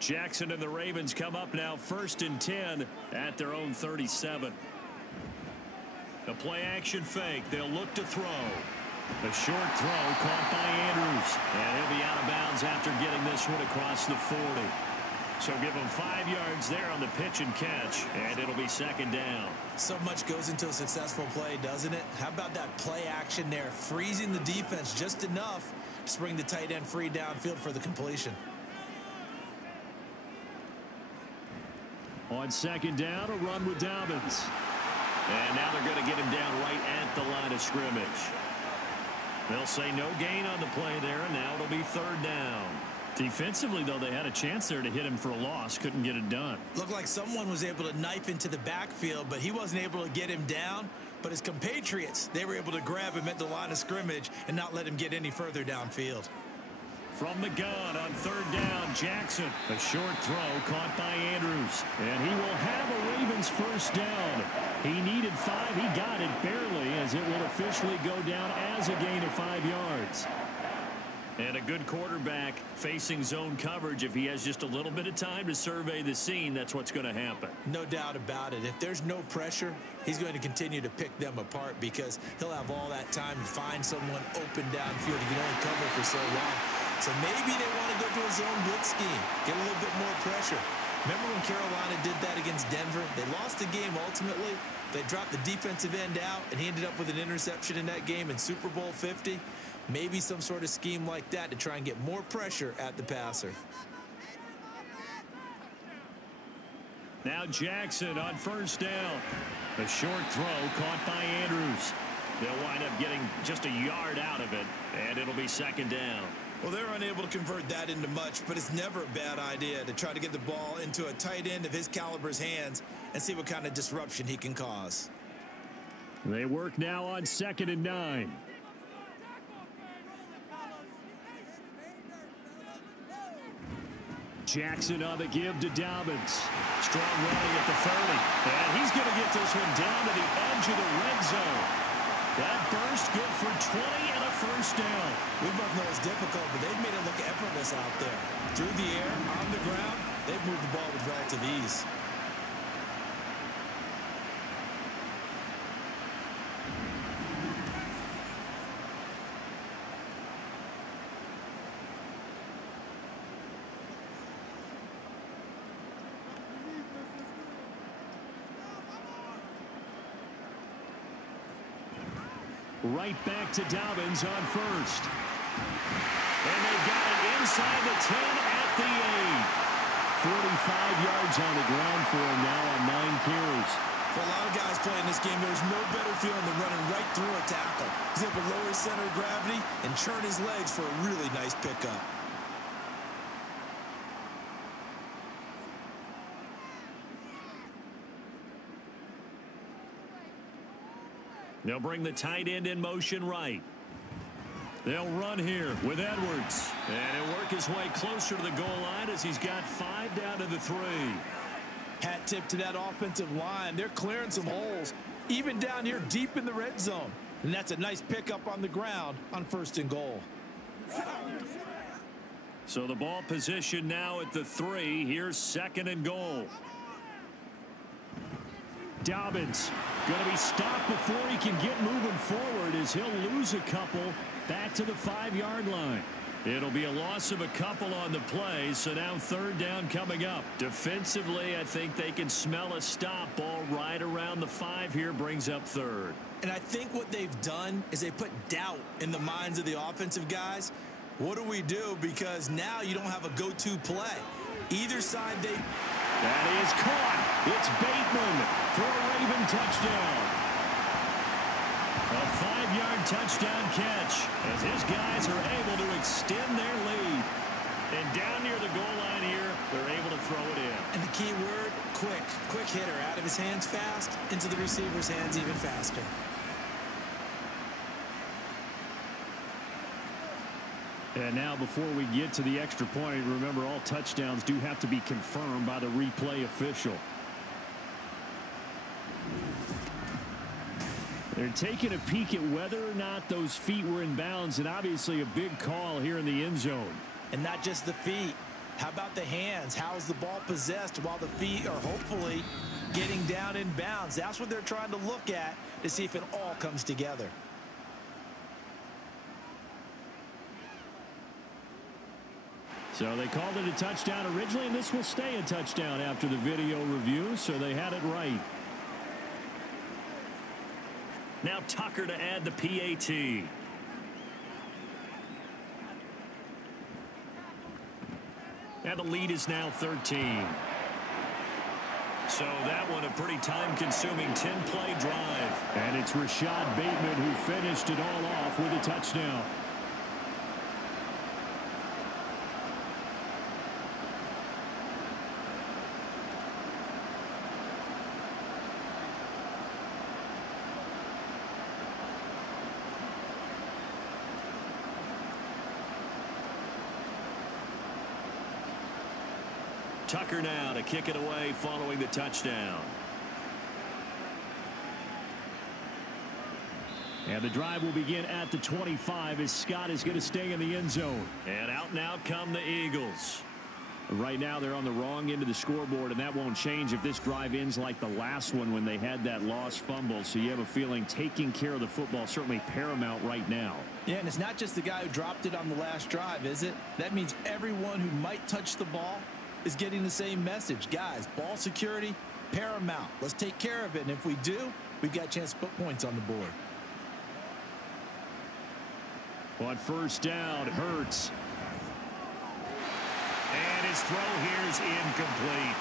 Jackson and the Ravens come up now 1st and 10 at their own 37. The play action fake. They'll look to throw. A short throw caught by Andrews. And he'll be out of bounds after getting this one across the 40. So give him 5 yards there on the pitch and catch. And it'll be 2nd down. So much goes into a successful play, doesn't it? How about that play action there? Freezing the defense just enough to bring the tight end free downfield for the completion. On 2nd down, a run with Dobbins. And now they're going to get him down right at the line of scrimmage. They'll say no gain on the play there, and now it'll be 3rd down. Defensively, though, they had a chance there to hit him for a loss. Couldn't get it done. Looked like someone was able to knife into the backfield, but he wasn't able to get him down. But his compatriots, they were able to grab him at the line of scrimmage and not let him get any further downfield. From the gun on third down, Jackson. A short throw caught by Andrews. And he will have a Ravens first down. He needed 5. He got it barely, as it will officially go down as a gain of 5 yards. And a good quarterback facing zone coverage. If he has just a little bit of time to survey the scene, that's what's going to happen. No doubt about it. If there's no pressure, he's going to continue to pick them apart because he'll have all that time to find someone open downfield. He can only cover for so long. So maybe they want to go to a zone blitz scheme, get a little bit more pressure. Remember when Carolina did that against Denver? They lost the game ultimately. They dropped the defensive end out, and he ended up with an interception in that game in Super Bowl 50. Maybe some sort of scheme like that to try and get more pressure at the passer. Now Jackson on first down. A short throw caught by Andrews. They'll wind up getting just a yard out of it, and it'll be second down. Well, they're unable to convert that into much, but it's never a bad idea to try to get the ball into a tight end of his caliber's hands and see what kind of disruption he can cause. They work now on 2nd and 9. Jackson on the give to Dobbins. Strong running at the 30. And he's going to get this one down to the edge of the red zone. That burst good for 20 and a first down. We both know it's difficult, but they've made it look effortless out there. Through the air, on the ground, they've moved the ball with relative ease. Right back to Dobbins on first. And they've got it inside the 10 at the 8. 45 yards on the ground for him now on 9 carries. For a lot of guys playing this game, there's no better feeling than running right through a tackle. He's able to lower his center of gravity and churn his legs for a really nice pickup. They'll bring the tight end in motion right. They'll run here with Edwards. And he'll work his way closer to the goal line as he's got 5 down to the 3. Hat tip to that offensive line. They're clearing some holes, even down here deep in the red zone. And that's a nice pickup on the ground on 1st and goal. So the ball position now at the 3. Here's 2nd and goal. Dobbins going to be stopped before he can get moving forward as he'll lose a couple back to the 5-yard line. It'll be a loss of a couple on the play, so now 3rd down coming up. Defensively, I think they can smell a stop. Ball right around the 5 here brings up 3rd. And I think what they've done is they put doubt in the minds of the offensive guys. What do we do? Because now you don't have a go-to play. Either side they... That is caught. It's Bateman for a Raven touchdown. A 5-yard touchdown catch as his guys are able to extend their lead. And down near the goal line here, they're able to throw it in. And the key word, quick. Quick hitter. Out of his hands fast, into the receiver's hands even faster. And now before we get to the extra point, remember all touchdowns do have to be confirmed by the replay official. They're taking a peek at whether or not those feet were in bounds, and obviously a big call here in the end zone. And not just the feet. How about the hands? How is the ball possessed while the feet are hopefully getting down in bounds? That's what they're trying to look at to see if it all comes together. So they called it a touchdown originally, and this will stay a touchdown after the video review, so they had it right. Now Tucker to add the PAT. And the lead is now 13. So that one a pretty time-consuming 10-play drive. And it's Rashad Bateman who finished it all off with a touchdown. Tucker now to kick it away following the touchdown. And the drive will begin at the 25 as Scott is going to stay in the end zone. And out and out come the Eagles. Right now they're on the wrong end of the scoreboard, and that won't change if this drive ends like the last one when they had that lost fumble. So you have a feeling taking care of the football certainly paramount right now. Yeah, and it's not just the guy who dropped it on the last drive, is it? That means everyone who might touch the ball is getting the same message. Guys, ball security, paramount. Let's take care of it, and if we do, we've got a chance to put points on the board. On first down, Hurts. And his throw here is incomplete.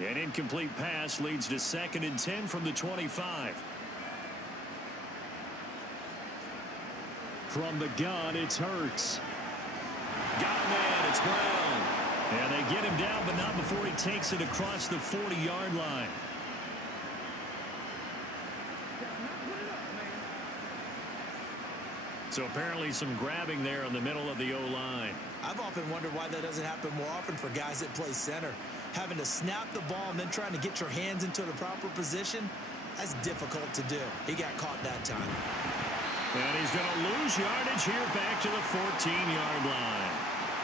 An incomplete pass leads to 2nd and 10 from the 25. From the gun, it's Hurts. Got him in. It's Brown. And they get him down, but not before he takes it across the 40-yard line. So apparently some grabbing there in the middle of the O-line. I've often wondered why that doesn't happen more often for guys that play center. Having to snap the ball and then trying to get your hands into the proper position, that's difficult to do. He got caught that time. And he's going to lose yardage here back to the 14-yard line.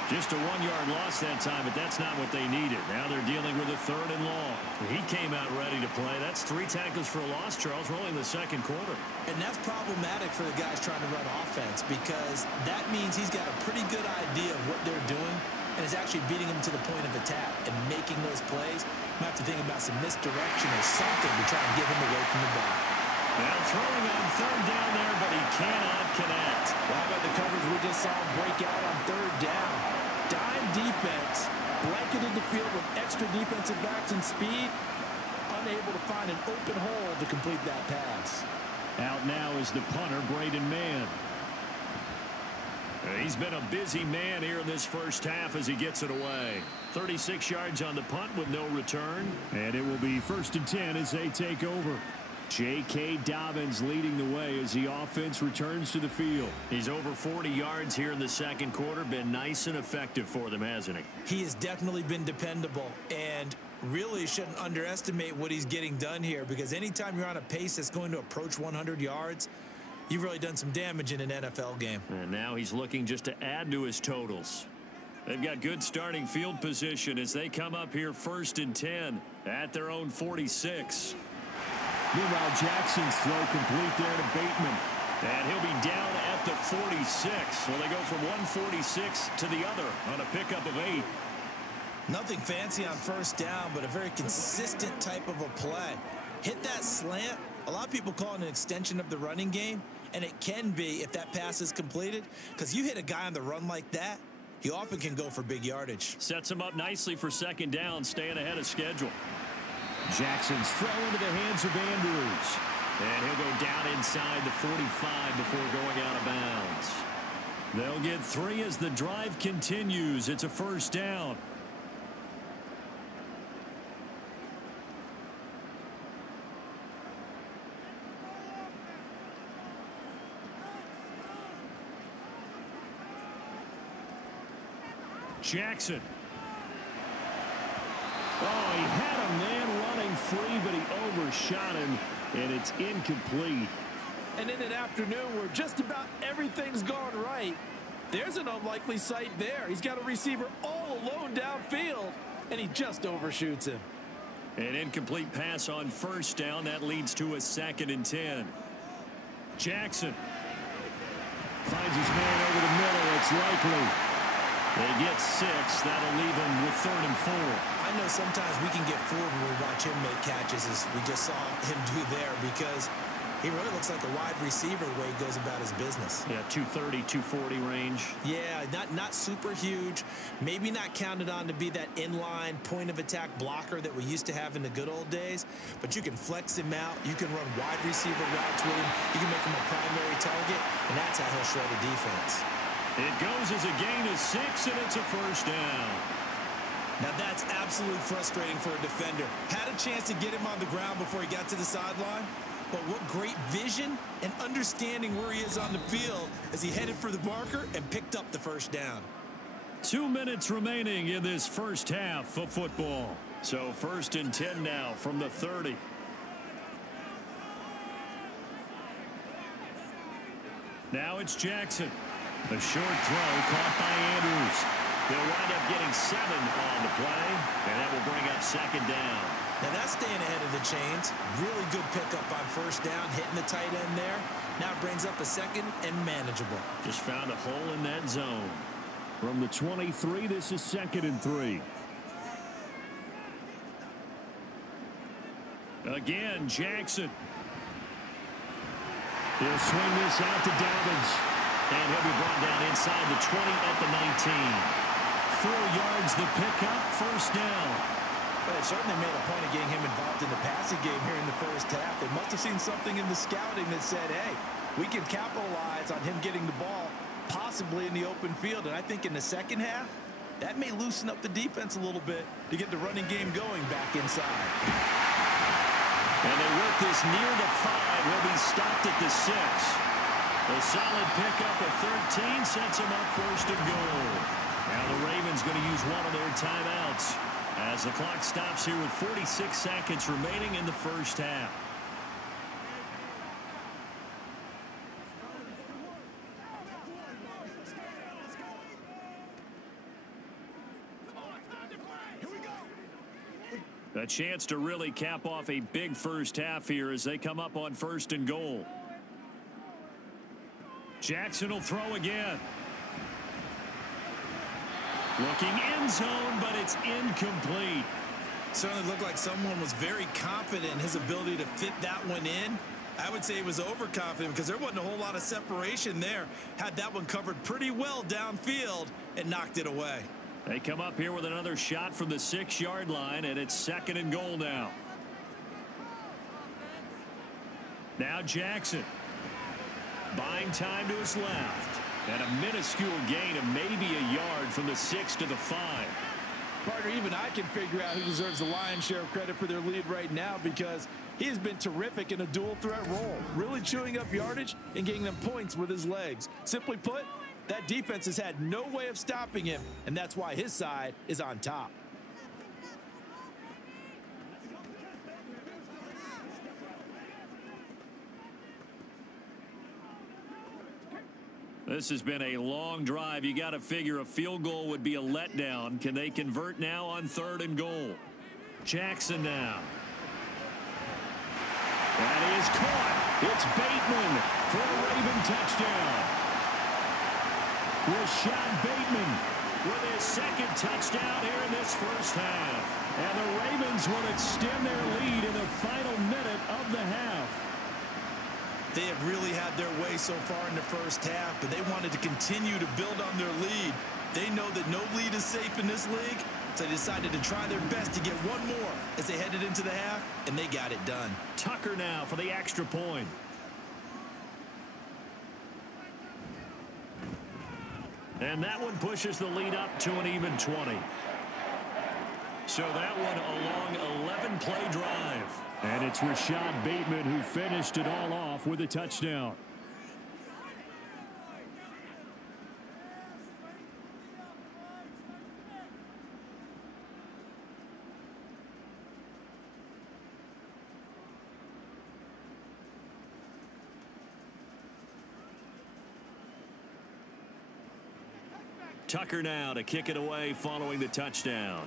Just a 1-yard loss that time, but that's not what they needed. Now they're dealing with a 3rd and long. He came out ready to play. That's 3 tackles for a loss, Charles, rolling the 2nd quarter. And that's problematic for the guys trying to run offense because that means he's got a pretty good idea of what they're doing and is actually beating them to the point of attack and making those plays. Might have to think about some misdirection or something to try and get him away from the ball. Now throwing on 3rd down there, but he cannot connect. Well, how about the coverage we just saw him break out on 3rd down? Dime defense, blanketed the field with extra defensive backs and speed, unable to find an open hole to complete that pass. Out now is the punter, Braden Mann. He's been a busy man here in this first half as he gets it away. 36 yards on the punt with no return. And it will be 1st and 10 as they take over. J.K. Dobbins leading the way as the offense returns to the field. He's over 40 yards here in the 2nd quarter. Been nice and effective for them, hasn't he? He has definitely been dependable and really shouldn't underestimate what he's getting done here because anytime you're on a pace that's going to approach 100 yards, you've really done some damage in an NFL game. And now he's looking just to add to his totals. They've got good starting field position as they come up here 1st and 10 at their own 46. Meanwhile, Jackson's throw complete there to Bateman. And he'll be down at the 46. Well, they go from 146 to the other on a pickup of 8. Nothing fancy on 1st down, but a very consistent type of a play. Hit that slant. A lot of people call it an extension of the running game, and it can be if that pass is completed, because you hit a guy on the run like that, he often can go for big yardage. Sets him up nicely for 2nd down, staying ahead of schedule. Jackson's throw into the hands of Andrews. And he'll go down inside the 45 before going out of bounds. They'll get 3 as the drive continues. It's a 1st down. Jackson. Oh, he had a man running free, but he overshot him, and it's incomplete. And in an afternoon where just about everything's gone right, there's an unlikely sight there. He's got a receiver all alone downfield, and he just overshoots him. An incomplete pass on 1st down. That leads to a 2nd and 10. Jackson finds his man over the middle. It's likely. They get 6. That'll leave him with 3rd and 4. I know sometimes we can get fooled when we watch him make catches, as we just saw him do there, because he really looks like a wide receiver the way he goes about his business. Yeah, 230, 240 range. Yeah, not super huge. Maybe not counted on to be that inline point-of-attack blocker that we used to have in the good old days, but you can flex him out. You can run wide receiver routes with him. You can make him a primary target, and that's how he'll shred a defense. It goes as a gain of 6, and it's a 1st down. Now that's absolutely frustrating for a defender. Had a chance to get him on the ground before he got to the sideline, but what great vision and understanding where he is on the field as he headed for the marker and picked up the first down. 2 minutes remaining in this first half of football. So 1st and 10 now from the 30. Now it's Jackson. A short throw caught by Andrews. They'll wind up getting 7 on the play, and that will bring up 2nd down. Now that's staying ahead of the chains. Really good pickup on 1st down, hitting the tight end there. Now it brings up a 2nd and manageable. Just found a hole in that zone. From the 23, this is 2nd and 3. Again, Jackson. He'll swing this out to Dobbins. And he'll be brought down inside the 20 at the 19. 4 yards the pickup, 1st down. Well, they certainly made a point of getting him involved in the passing game here in the first half. They must have seen something in the scouting that said, hey, we can capitalize on him getting the ball possibly in the open field. And I think in the second half, that may loosen up the defense a little bit to get the running game going back inside. And they work this near the 5. He'll be stopped at the 6. A solid pickup of 13 sets him up 1st and goal. Now the Ravens going to use one of their timeouts as the clock stops here with 46 seconds remaining in the first half. A chance to really cap off a big first half here as they come up on 1st and goal. Jackson will throw again. Looking end zone, but it's incomplete. Certainly looked like someone was very confident in his ability to fit that one in. I would say he was overconfident because there wasn't a whole lot of separation there. Had that one covered pretty well downfield and knocked it away. They come up here with another shot from the 6-yard line, and it's 2nd and goal now. Now Jackson. Buying time to his left. And a minuscule gain of maybe a yard from the 6 to the 5. Partner, even I can figure out who deserves the lion's share of credit for their lead right now because he has been terrific in a dual threat role, really chewing up yardage and getting them points with his legs. Simply put, that defense has had no way of stopping him, and that's why his side is on top. This has been a long drive. You got to figure a field goal would be a letdown. Can they convert now on 3rd and goal? Jackson now. That is caught. It's Bateman for a Raven touchdown. Rashad Bateman with his 2nd touchdown here in this first half. And the Ravens will extend their lead in the final minute of the half. They have really had their way so far in the first half, but they wanted to continue to build on their lead. They know that no lead is safe in this league, so they decided to try their best to get one more as they headed into the half, and they got it done. Tucker now for the extra point. And that one pushes the lead up to an even 20. So that one a long 11-play drive. And it's Rashad Bateman who finished it all off with a touchdown. Tucker now to kick it away following the touchdown.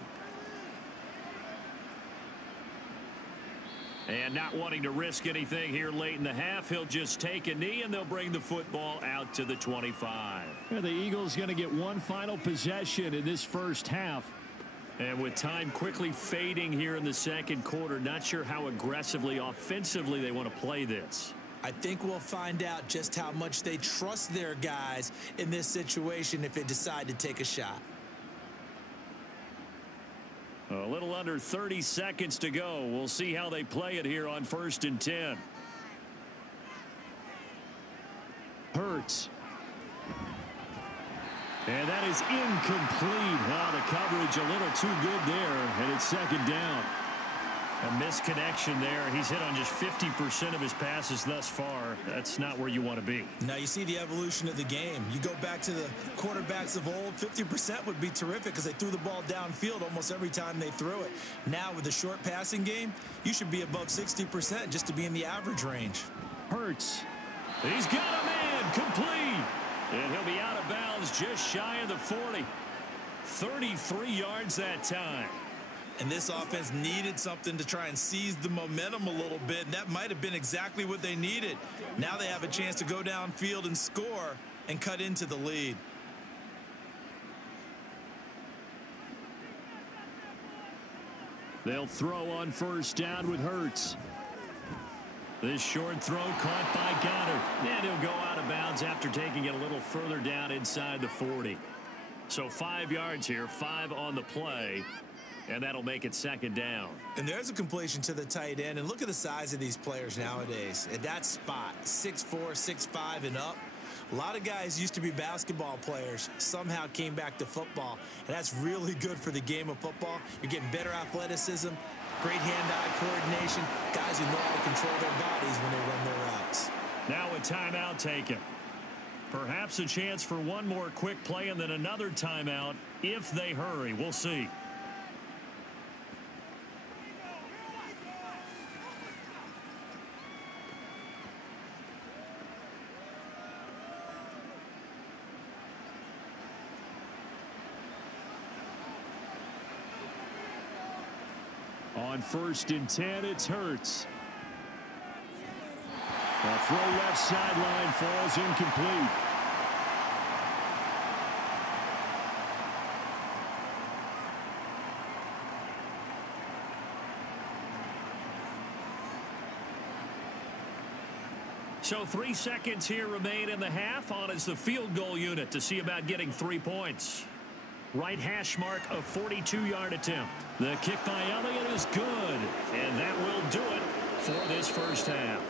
And not wanting to risk anything here late in the half, he'll just take a knee and they'll bring the football out to the 25. Yeah, the Eagles going to get one final possession in this first half. And with time quickly fading here in the second quarter, not sure how aggressively, offensively they want to play this. I think we'll find out just how much they trust their guys in this situation if they decide to take a shot. A little under 30 seconds to go. We'll see how they play it here on 1st and 10. Hurts. And that is incomplete. The coverage coverage a little too good there, and it's second down. A misconnection there. He's hit on just 50% of his passes thus far. That's not where you want to be. Now you see the evolution of the game. You go back to the quarterbacks of old, 50% would be terrific because they threw the ball downfield almost every time they threw it. Now with the short passing game, you should be above 60% just to be in the average range. Hurts. He's got a man complete. And he'll be out of bounds just shy of the 40. 33 yards that time. And this offense needed something to try and seize the momentum a little bit, and that might have been exactly what they needed. Now they have a chance to go downfield and score and cut into the lead. They'll throw on first down with Hurts. This short throw caught by Goddard. And he'll go out of bounds after taking it a little further down inside the 40. So 5 yards here, 5 on the play. And that'll make it second down. And there's a completion to the tight end. And look at the size of these players nowadays. At that spot, 6'4", 6'5", and up. A lot of guys used to be basketball players, somehow came back to football. And that's really good for the game of football. You're getting better athleticism, great hand-eye coordination, guys who know how to control their bodies when they run their routes. Now a timeout taken. Perhaps a chance for one more quick play and then another timeout if they hurry. We'll see. On first and 10, it's Hurts. A throw left sideline falls incomplete. So 3 seconds here remain in the half. On is the field goal unit to see about getting 3 points. Right hash mark, a 42-yard attempt. The kick by Elliott is good, and that will do it for this first half.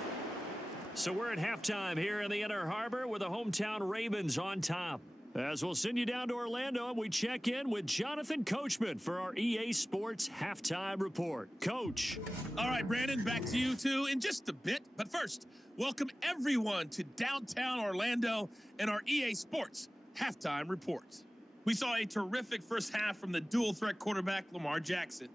So we're at halftime here in the Inner Harbor with the hometown Ravens on top. As we'll send you down to Orlando, and we check in with Jonathan Coachman for our EA Sports Halftime Report. Coach. All right, Brandon, back to you two in just a bit. But first, welcome everyone to downtown Orlando and our EA Sports Halftime Report. We saw a terrific first half from the dual-threat quarterback, Lamar Jackson.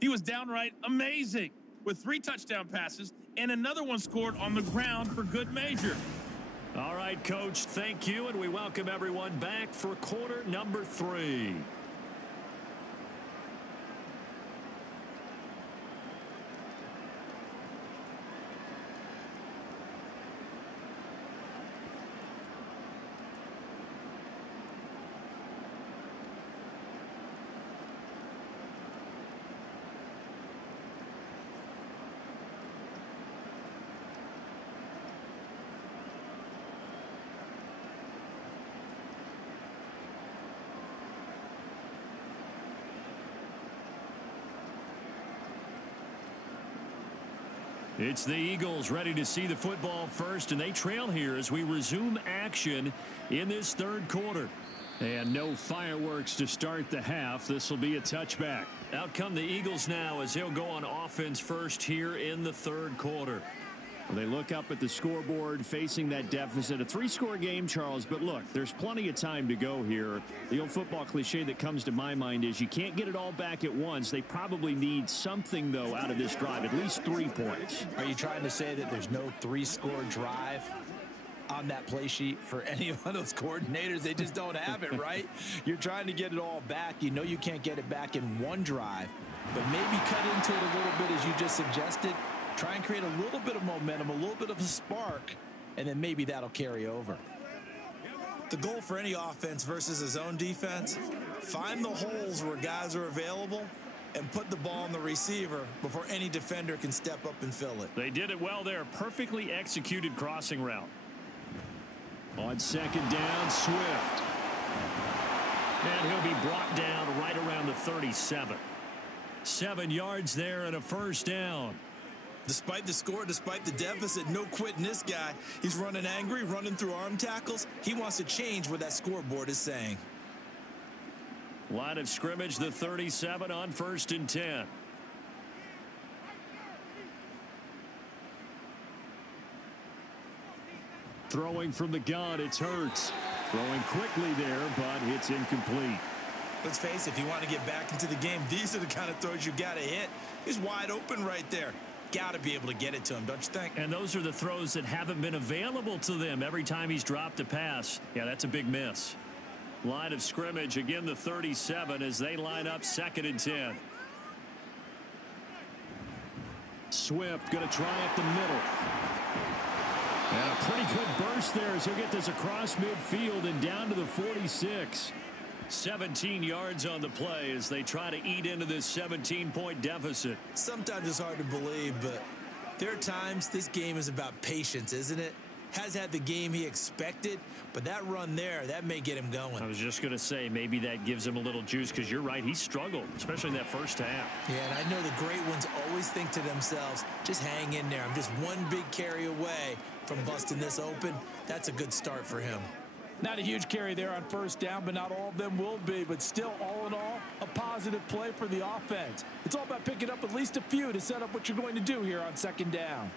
He was downright amazing with 3 touchdown passes and another one scored on the ground for good measure. All right, Coach, thank you, and we welcome everyone back for quarter number 3. It's the Eagles ready to see the football first, and they trail here as we resume action in this third quarter. And no fireworks to start the half. This will be a touchback. Out come the Eagles now as they'll go on offense first here in the third quarter. They look up at the scoreboard facing that deficit. A 3-score game, Charles, but look, there's plenty of time to go here. The old football cliche that comes to my mind is you can't get it all back at once. They probably need something, though, out of this drive, at least 3 points. Are you trying to say that there's no 3-score drive on that play sheet for any one of those coordinators? They just don't have it, right? You're trying to get it all back. You know you can't get it back in one drive, but maybe cut into it a little bit as you just suggested. Try and create a little bit of momentum, a little bit of a spark, and then maybe that'll carry over. The goal for any offense versus his own defense, find the holes where guys are available and put the ball on the receiver before any defender can step up and fill it. They did it well there. Perfectly executed crossing route. On second down, Swift. And he'll be brought down right around the 37. 7 yards there and a first down. Despite the score, despite the deficit, no quitting this guy. He's running angry, running through arm tackles. He wants to change what that scoreboard is saying. Line of scrimmage, the 37 on 1st and 10. Throwing from the gun, it's Hurts. Throwing quickly there, but it's incomplete. Let's face it, if you want to get back into the game, these are the kind of throws you got to hit. He's wide open right there. Got to be able to get it to him, don't you think? And those are the throws that haven't been available to them every time he's dropped a pass. Yeah, that's a big miss. Line of scrimmage, again the 37 as they line up 2nd and 10. Swift going to try up the middle. And a pretty good burst there as he'll get this across midfield and down to the 46. 17 yards on the play as they try to eat into this 17-point deficit. Sometimes it's hard to believe, but there are times this game is about patience, isn't it? Has had the game he expected, but that run there, that may get him going. I was just going to say maybe that gives him a little juice because you're right, he struggled, especially in that first half. Yeah, and I know the great ones always think to themselves, just hang in there. I'm just one big carry away from busting this open. That's a good start for him. Not a huge carry there on 1st down, but not all of them will be. But still, all in all, a positive play for the offense. It's all about picking up at least a few to set up what you're going to do here on 2nd down.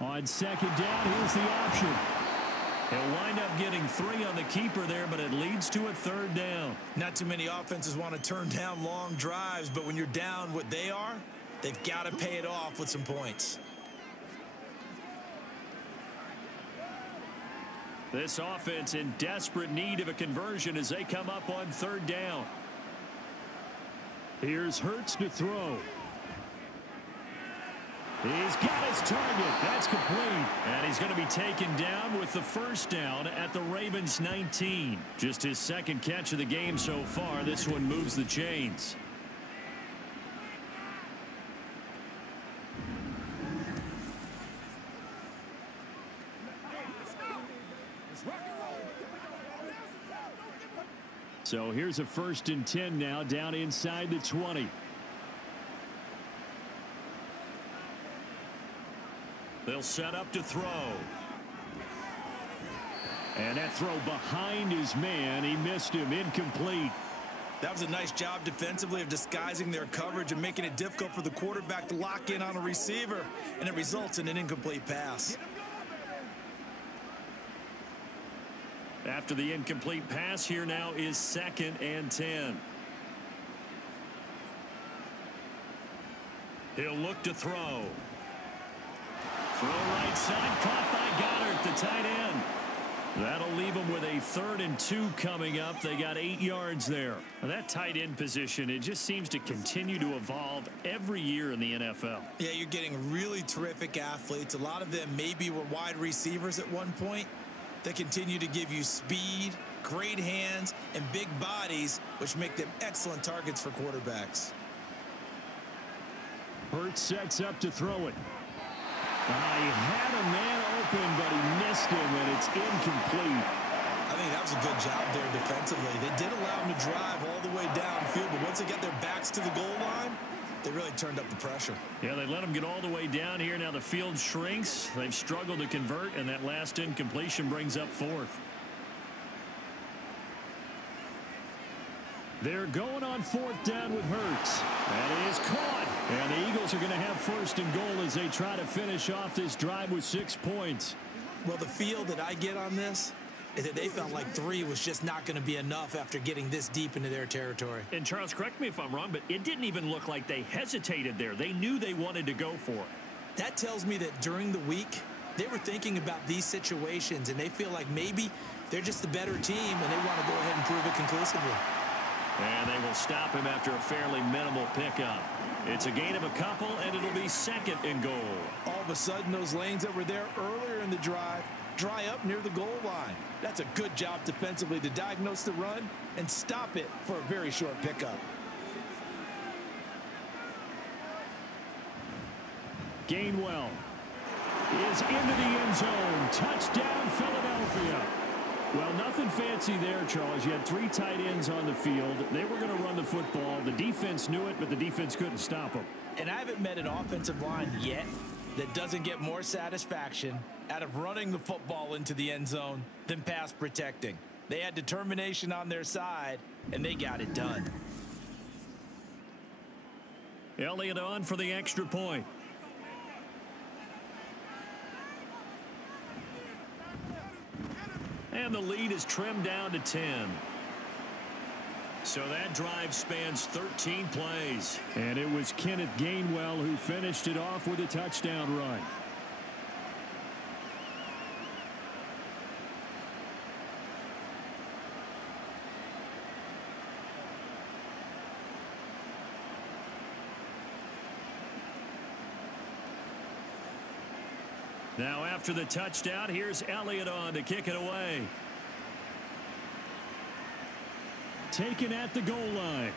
On 2nd down, here's the option. He'll wind up getting 3 on the keeper there, but it leads to a 3rd down. Not too many offenses want to turn down long drives, but when you're down what they are, they've got to pay it off with some points. This offense in desperate need of a conversion as they come up on 3rd down. Here's Hurts to throw. He's got his target. That's complete. And he's going to be taken down with the 1st down at the Ravens 19. Just his 2nd catch of the game so far. This one moves the chains. So here's a 1st and 10 now down inside the 20. They'll set up to throw. And that throw behind his man. He missed him. Incomplete. That was a nice job defensively of disguising their coverage and making it difficult for the quarterback to lock in on a receiver. And it results in an incomplete pass. After the incomplete pass, here now is 2nd and 10. He'll look to throw. Throw right side, caught by Goddard, the tight end. That'll leave them with a 3rd and 2 coming up. They got 8 yards there. Now that tight end position, it just seems to continue to evolve every year in the NFL. Yeah, you're getting really terrific athletes. A lot of them maybe were wide receivers at one point. They continue to give you speed, great hands, and big bodies, which make them excellent targets for quarterbacks. Hurts sets up to throw it. He had a man open, but he missed him, and it's incomplete. I think that was a good job there defensively. They did allow him to drive all the way downfield, but once they get their backs to the goal line, they really turned up the pressure. Yeah, they let them get all the way down here. Now the field shrinks. They've struggled to convert, and that last incompletion brings up 4th. They're going on 4th down with Hurts. That is caught. And the Eagles are going to have 1st and goal as they try to finish off this drive with 6 points. Well, the feel that I get on this is that they felt like 3 was just not going to be enough after getting this deep into their territory. And Charles, correct me if I'm wrong, but it didn't even look like they hesitated there. They knew they wanted to go for it. That tells me that during the week, they were thinking about these situations, and they feel like maybe they're just the better team, and they want to go ahead and prove it conclusively. And they will stop him after a fairly minimal pickup. It's a gain of a couple, and it'll be 2nd and goal. All of a sudden, those lanes that were there earlier in the drive dry up near the goal line. That's a good job defensively to diagnose the run and stop it for a very short pickup. Gainwell is into the end zone. Touchdown, Philadelphia. Well, nothing fancy there, Charles. You had 3 tight ends on the field. They were going to run the football. The defense knew it, but the defense couldn't stop them. And I haven't met an offensive line yet that doesn't get more satisfaction out of running the football into the end zone than pass protecting. They had determination on their side, and they got it done. Elliott on for the extra point. And the lead is trimmed down to 10. So that drive spans 13 plays. And it was Kenneth Gainwell who finished it off with a touchdown run. Now after the touchdown, here's Elliott on to kick it away. Taken at the goal line.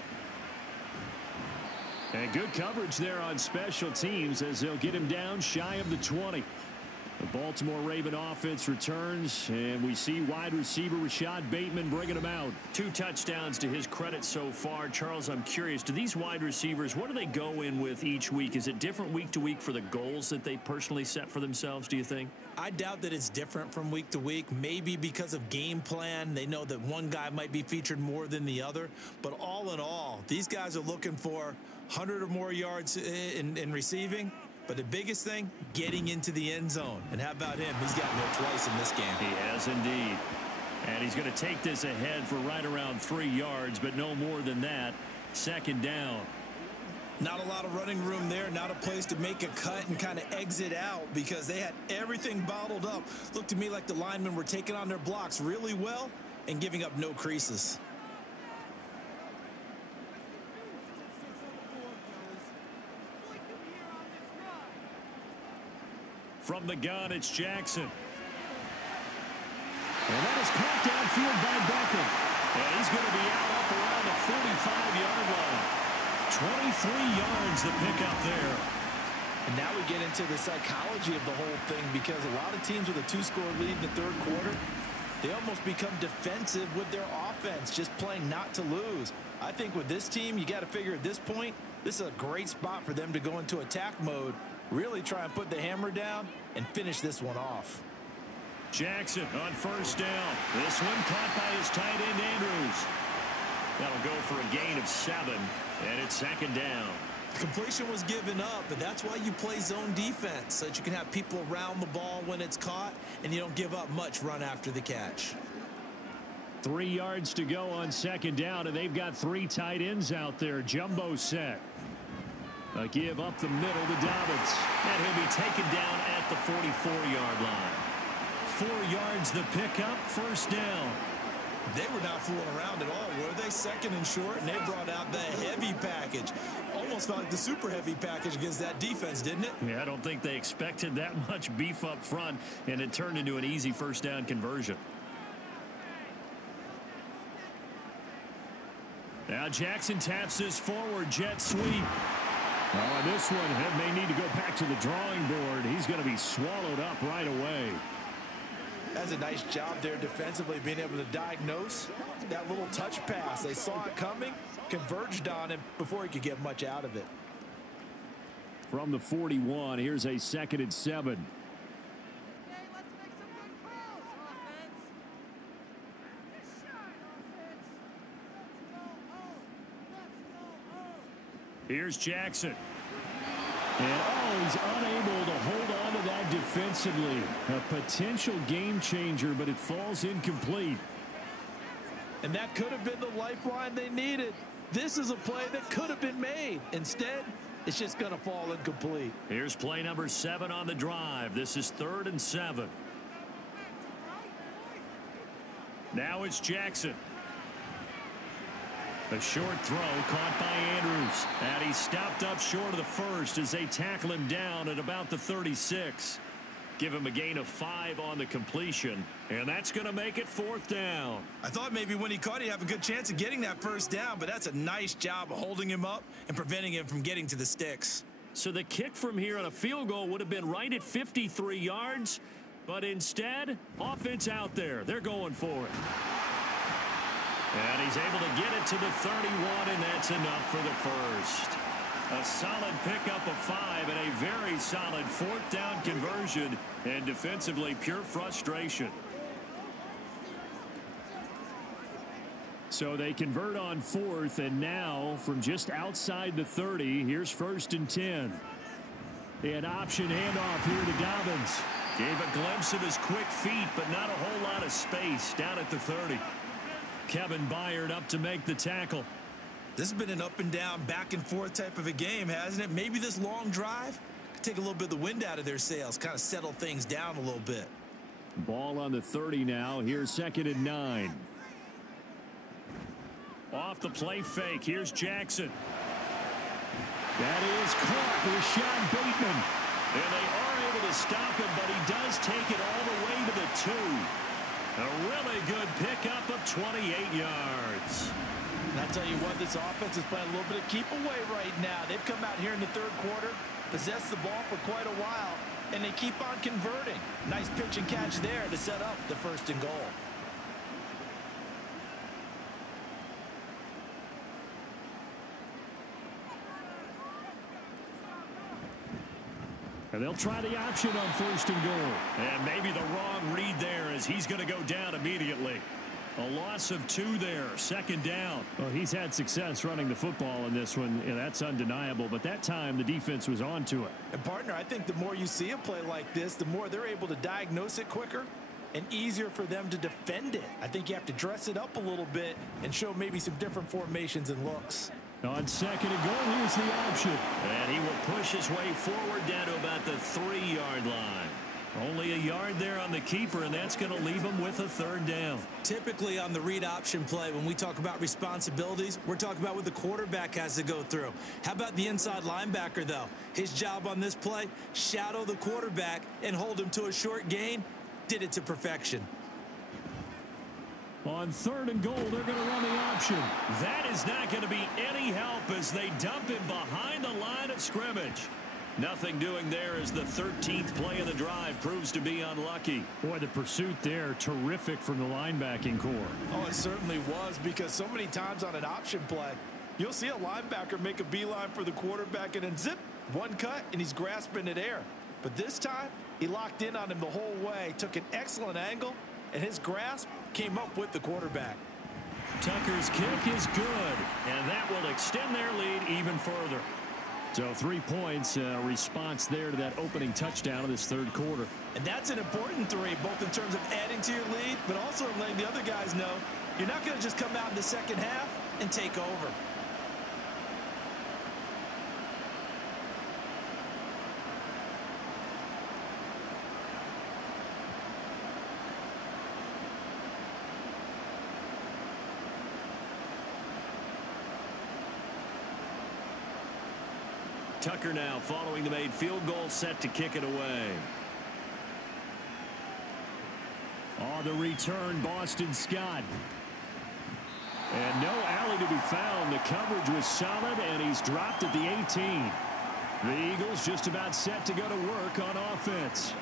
And good coverage there on special teams as they'll get him down shy of the 20. The Baltimore Raven offense returns, and we see wide receiver Rashad Bateman bringing him out. 2 touchdowns to his credit so far. Charles, I'm curious, do these wide receivers, what do they go in with each week? Is it different week to week for the goals that they personally set for themselves, do you think? I doubt that it's different from week to week. Maybe because of game plan, they know that one guy might be featured more than the other. But all in all, these guys are looking for 100 or more yards in receiving. But the biggest thing, getting into the end zone. And how about him? He's gotten there twice in this game. He has indeed. And he's going to take this ahead for right around 3 yards, but no more than that. 2nd down. Not a lot of running room there. Not a place to make a cut and kind of exit out because they had everything bottled up. Looked to me like the linemen were taking on their blocks really well and giving up no creases. From the gun, it's Jackson. And that is caught downfield by Beckham. And he's going to be out up around the 45-yard line. 23 yards the pickup there. And now we get into the psychology of the whole thing because a lot of teams with a 2-score lead in the 3rd quarter, they almost become defensive with their offense, just playing not to lose. I think with this team, you got to figure at this point, this is a great spot for them to go into attack mode, really try and put the hammer down and finish this one off. Jackson on 1st down. This one caught by his tight end, Andrews. That'll go for a gain of 7, and it's 2nd down. Completion was given up, but that's why you play zone defense, so that you can have people around the ball when it's caught, and you don't give up much run after the catch. 3 yards to go on 2nd down, and they've got 3 tight ends out there. Jumbo set. A give up the middle to Dobbins. And he'll be taken down at the 44-yard line. 4 yards the pickup, 1st down. They were not fooling around at all, were they? 2nd and short, and they brought out the heavy package. Almost felt like the super heavy package against that defense, didn't it? Yeah, I don't think they expected that much beef up front, and it turned into an easy 1st down conversion. Now Jackson taps this forward jet sweep. Oh, and this one may need to go back to the drawing board. He's going to be swallowed up right away. That's a nice job there defensively, being able to diagnose that little touch pass. They saw it coming, converged on him before he could get much out of it. From the 41, here's a 2nd and 7. Here's Jackson. And he's unable to hold on to that defensively. A potential game changer, but it falls incomplete. And that could have been the lifeline they needed. This is a play that could have been made. Instead, it's just going to fall incomplete. Here's play number 7 on the drive. This is 3rd and 7. Now it's Jackson. A short throw caught by Andrews. And he stopped up short of the 1st as they tackle him down at about the 36. Give him a gain of 5 on the completion. And that's going to make it 4th down. I thought maybe when he caught it, he'd have a good chance of getting that 1st down, but that's a nice job of holding him up and preventing him from getting to the sticks. So the kick from here on a field goal would have been right at 53 yards. But instead, offense out there. They're going for it. And he's able to get it to the 31, and that's enough for the 1st. A solid pickup of 5 and a very solid 4th down conversion, and defensively pure frustration. So they convert on 4th, and now from just outside the 30, here's 1st and 10. An option handoff here to Dobbins. Gave a glimpse of his quick feet, but not a whole lot of space down at the 30. Kevin Byard up to make the tackle. This has been an up and down, back and forth type of a game, hasn't it? Maybe this long drive could take a little bit of the wind out of their sails, kind of settle things down a little bit. Ball on the 30 now. Here's 2nd and 9. Off the play fake. Here's Jackson. That is caught with Sean Bateman. And they are able to stop him, but he does take it all the way to the 2. A really good pickup of 28 yards. And I'll tell you what, this offense is playing a little bit of keep away right now. They've come out here in the 3rd quarter, possessed the ball for quite a while, and they keep on converting. Nice pitch and catch there to set up the 1st and goal. And they'll try the option on 1st and goal. And maybe the wrong read there, as he's going to go down immediately. A loss of 2 there, 2nd down. Well, he's had success running the football in this one. Yeah, that's undeniable. But that time, the defense was on to it. And, partner, I think the more you see a play like this, the more they're able to diagnose it quicker and easier for them to defend it. I think you have to dress it up a little bit and show maybe some different formations and looks. On 2nd and goal, here's the option. And he will push his way forward down to about the 3-yard line. Only a yard there on the keeper, and that's going to leave him with a 3rd down. Typically on the read option play, when we talk about responsibilities, we're talking about what the quarterback has to go through. How about the inside linebacker, though? His job on this play, shadow the quarterback and hold him to a short gain. Did it to perfection. On 3rd and goal, they're going to run the option. That is not going to be any help as they dump him behind the line of scrimmage. Nothing doing there as the 13th play of the drive proves to be unlucky. Boy, the pursuit there, terrific from the linebacking core. Oh, it certainly was, because so many times on an option play, you'll see a linebacker make a beeline for the quarterback and then zip, one cut, and he's grasping at air. But this time, he locked in on him the whole way, took an excellent angle, and his grasp came up with the quarterback. Tucker's kick is good, and that will extend their lead even further. So 3 points, response there to that opening touchdown of this 3rd quarter. And that's an important 3, both in terms of adding to your lead, but also letting the other guys know you're not going to just come out in the 2nd half and take over. Tucker now following the made field goal, set to kick it away. On the return, Boston Scott. And no alley to be found. The coverage was solid, and he's dropped at the 18. The Eagles just about set to go to work on offense.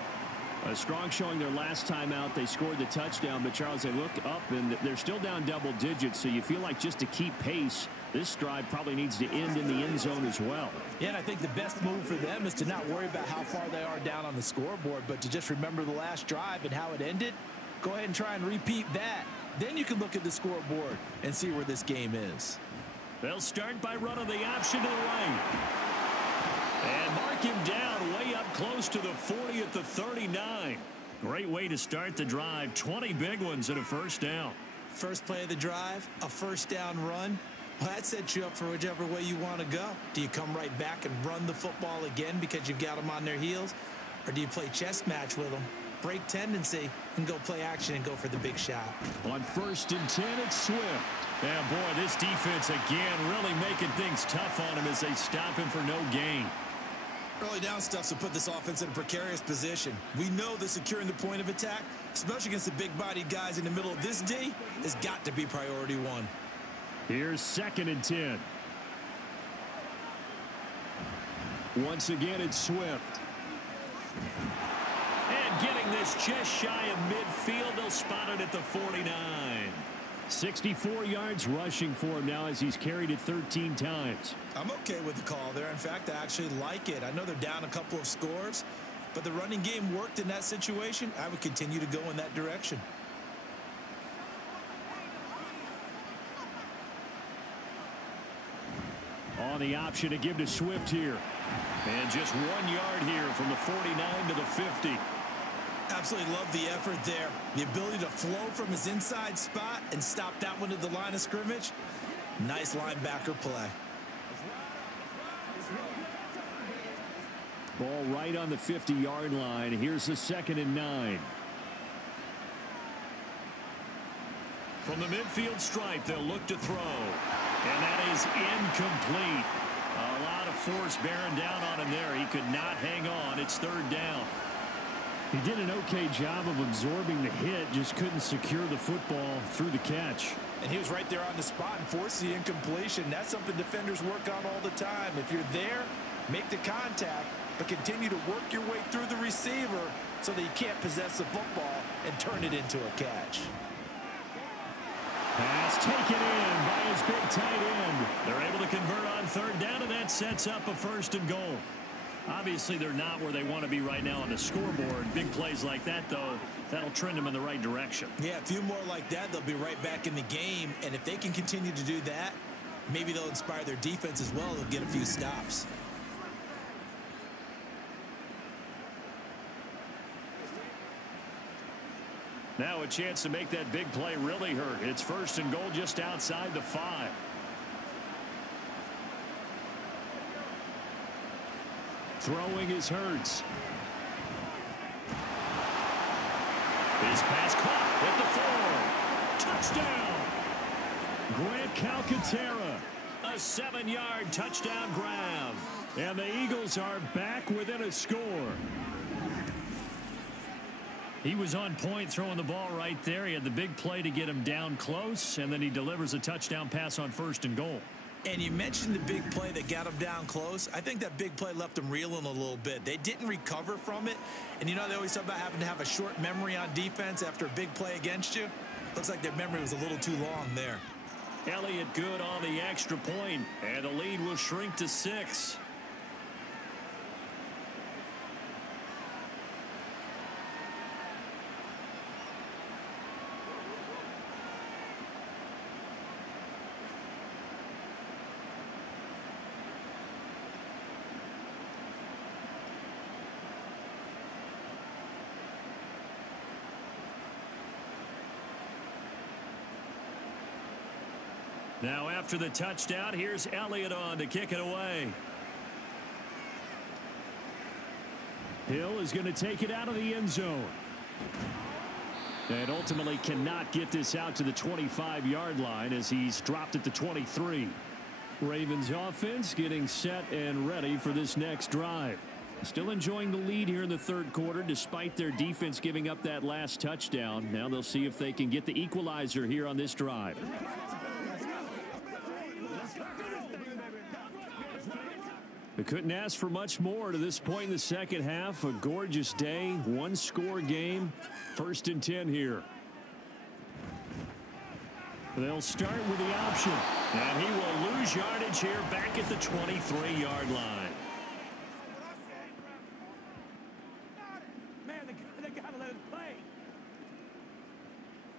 A strong showing their last time out. They scored the touchdown, but Charles, they look up, and they're still down double digits, so you feel like just to keep pace, this drive probably needs to end in the end zone as well. Yeah, and I think the best move for them is to not worry about how far they are down on the scoreboard, but to just remember the last drive and how it ended. Go ahead and try and repeat that. Then you can look at the scoreboard and see where this game is. They'll start by running the option to the right. And mark him down way up close to the 40 at the 39. Great way to start the drive. 20 big ones and a 1st down. First play of the drive, a 1st down run. Well, that sets you up for whichever way you want to go. Do you come right back and run the football again because you've got them on their heels? Or do you play chess match with them, break tendency, and go play action and go for the big shot? On 1st and 10, it's Swift. Yeah, boy, this defense again really making things tough on him as they stop him for no gain. Early down stuffs will put this offense in a precarious position. We know that securing the point of attack, especially against the big-bodied guys in the middle of this D, has got to be priority 1. Here's 2nd and 10. Once again, it's Swift. And getting this just shy of midfield, they'll spot it at the 49. 64 yards rushing for him now as he's carried it 13 times. I'm okay with the call there. In fact, I actually like it. I know they're down a couple of scores, but the running game worked in that situation. I would continue to go in that direction. On the option to give to Swift here. And just 1 yard here from the 49 to the 50. Absolutely love the effort there. The ability to flow from his inside spot and stop that one at the line of scrimmage. Nice linebacker play. Ball right on the 50-yard line. Here's the 2nd and 9. From the midfield stripe, they'll look to throw. And that is incomplete. A lot of force bearing down on him there. He could not hang on. It's 3rd down. He did an okay job of absorbing the hit, just couldn't secure the football through the catch. And he was right there on the spot and forced the incompletion. That's something defenders work on all the time. If you're there, make the contact, but continue to work your way through the receiver so that you can't possess the football and turn it into a catch. Pass taken in by his big tight end. They're able to convert on 3rd down, and that sets up a 1st and goal. Obviously, they're not where they want to be right now on the scoreboard. Big plays like that, though, that'll trend them in the right direction. Yeah, a few more like that, they'll be right back in the game. And if they can continue to do that, maybe they'll inspire their defense as well. They'll get a few stops. Now a chance to make that big play really hurt. It's 1st and goal just outside the 5. Throwing is Hurts. His pass caught at the 4. Touchdown. Grant Calcaterra. A 7-yard touchdown grab. And the Eagles are back within a score. He was on point throwing the ball right there. He had the big play to get him down close, and then he delivers a touchdown pass on 1st and goal. And you mentioned the big play that got him down close. I think that big play left them reeling a little bit. They didn't recover from it. And you know, they always talk about having to have a short memory on defense after a big play against you. Looks like their memory was a little too long there. Elliott good on the extra point, and the lead will shrink to 6. Now after the touchdown, here's Elliott on to kick it away. Hill is going to take it out of the end zone. And ultimately cannot get this out to the 25-yard line as he's dropped at the 23. Ravens offense getting set and ready for this next drive. Still enjoying the lead here in the 3rd quarter despite their defense giving up that last touchdown. Now they'll see if they can get the equalizer here on this drive. They couldn't ask for much more to this point in the 2nd half. A gorgeous day, 1-score game. 1st and 10 here. They'll start with the option. And he will lose yardage here back at the 23-yard line.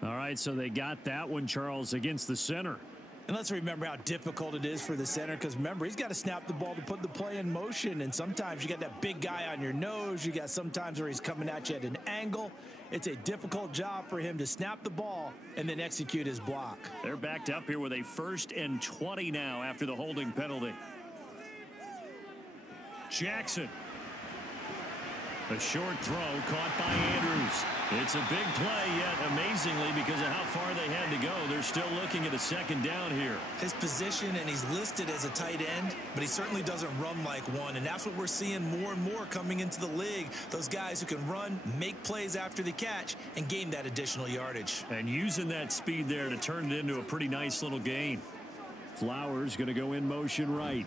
All right, so they got that one, Charles, against the center. And let's remember how difficult it is for the center, because remember, he's got to snap the ball to put the play in motion, and sometimes you got that big guy on your nose. You got sometimes where he's coming at you at an angle. It's a difficult job for him to snap the ball and then execute his block. They're backed up here with a 1st and 20 now after the holding penalty. Jackson. A short throw caught by Andrews. It's a big play, yet amazingly, because of how far they had to go, they're still looking at a 2nd down here. His position, and he's listed as a tight end, but he certainly doesn't run like one, and that's what we're seeing more and more coming into the league. Those guys who can run, make plays after the catch, and gain that additional yardage. And using that speed there to turn it into a pretty nice little gain. Flowers going to go in motion right.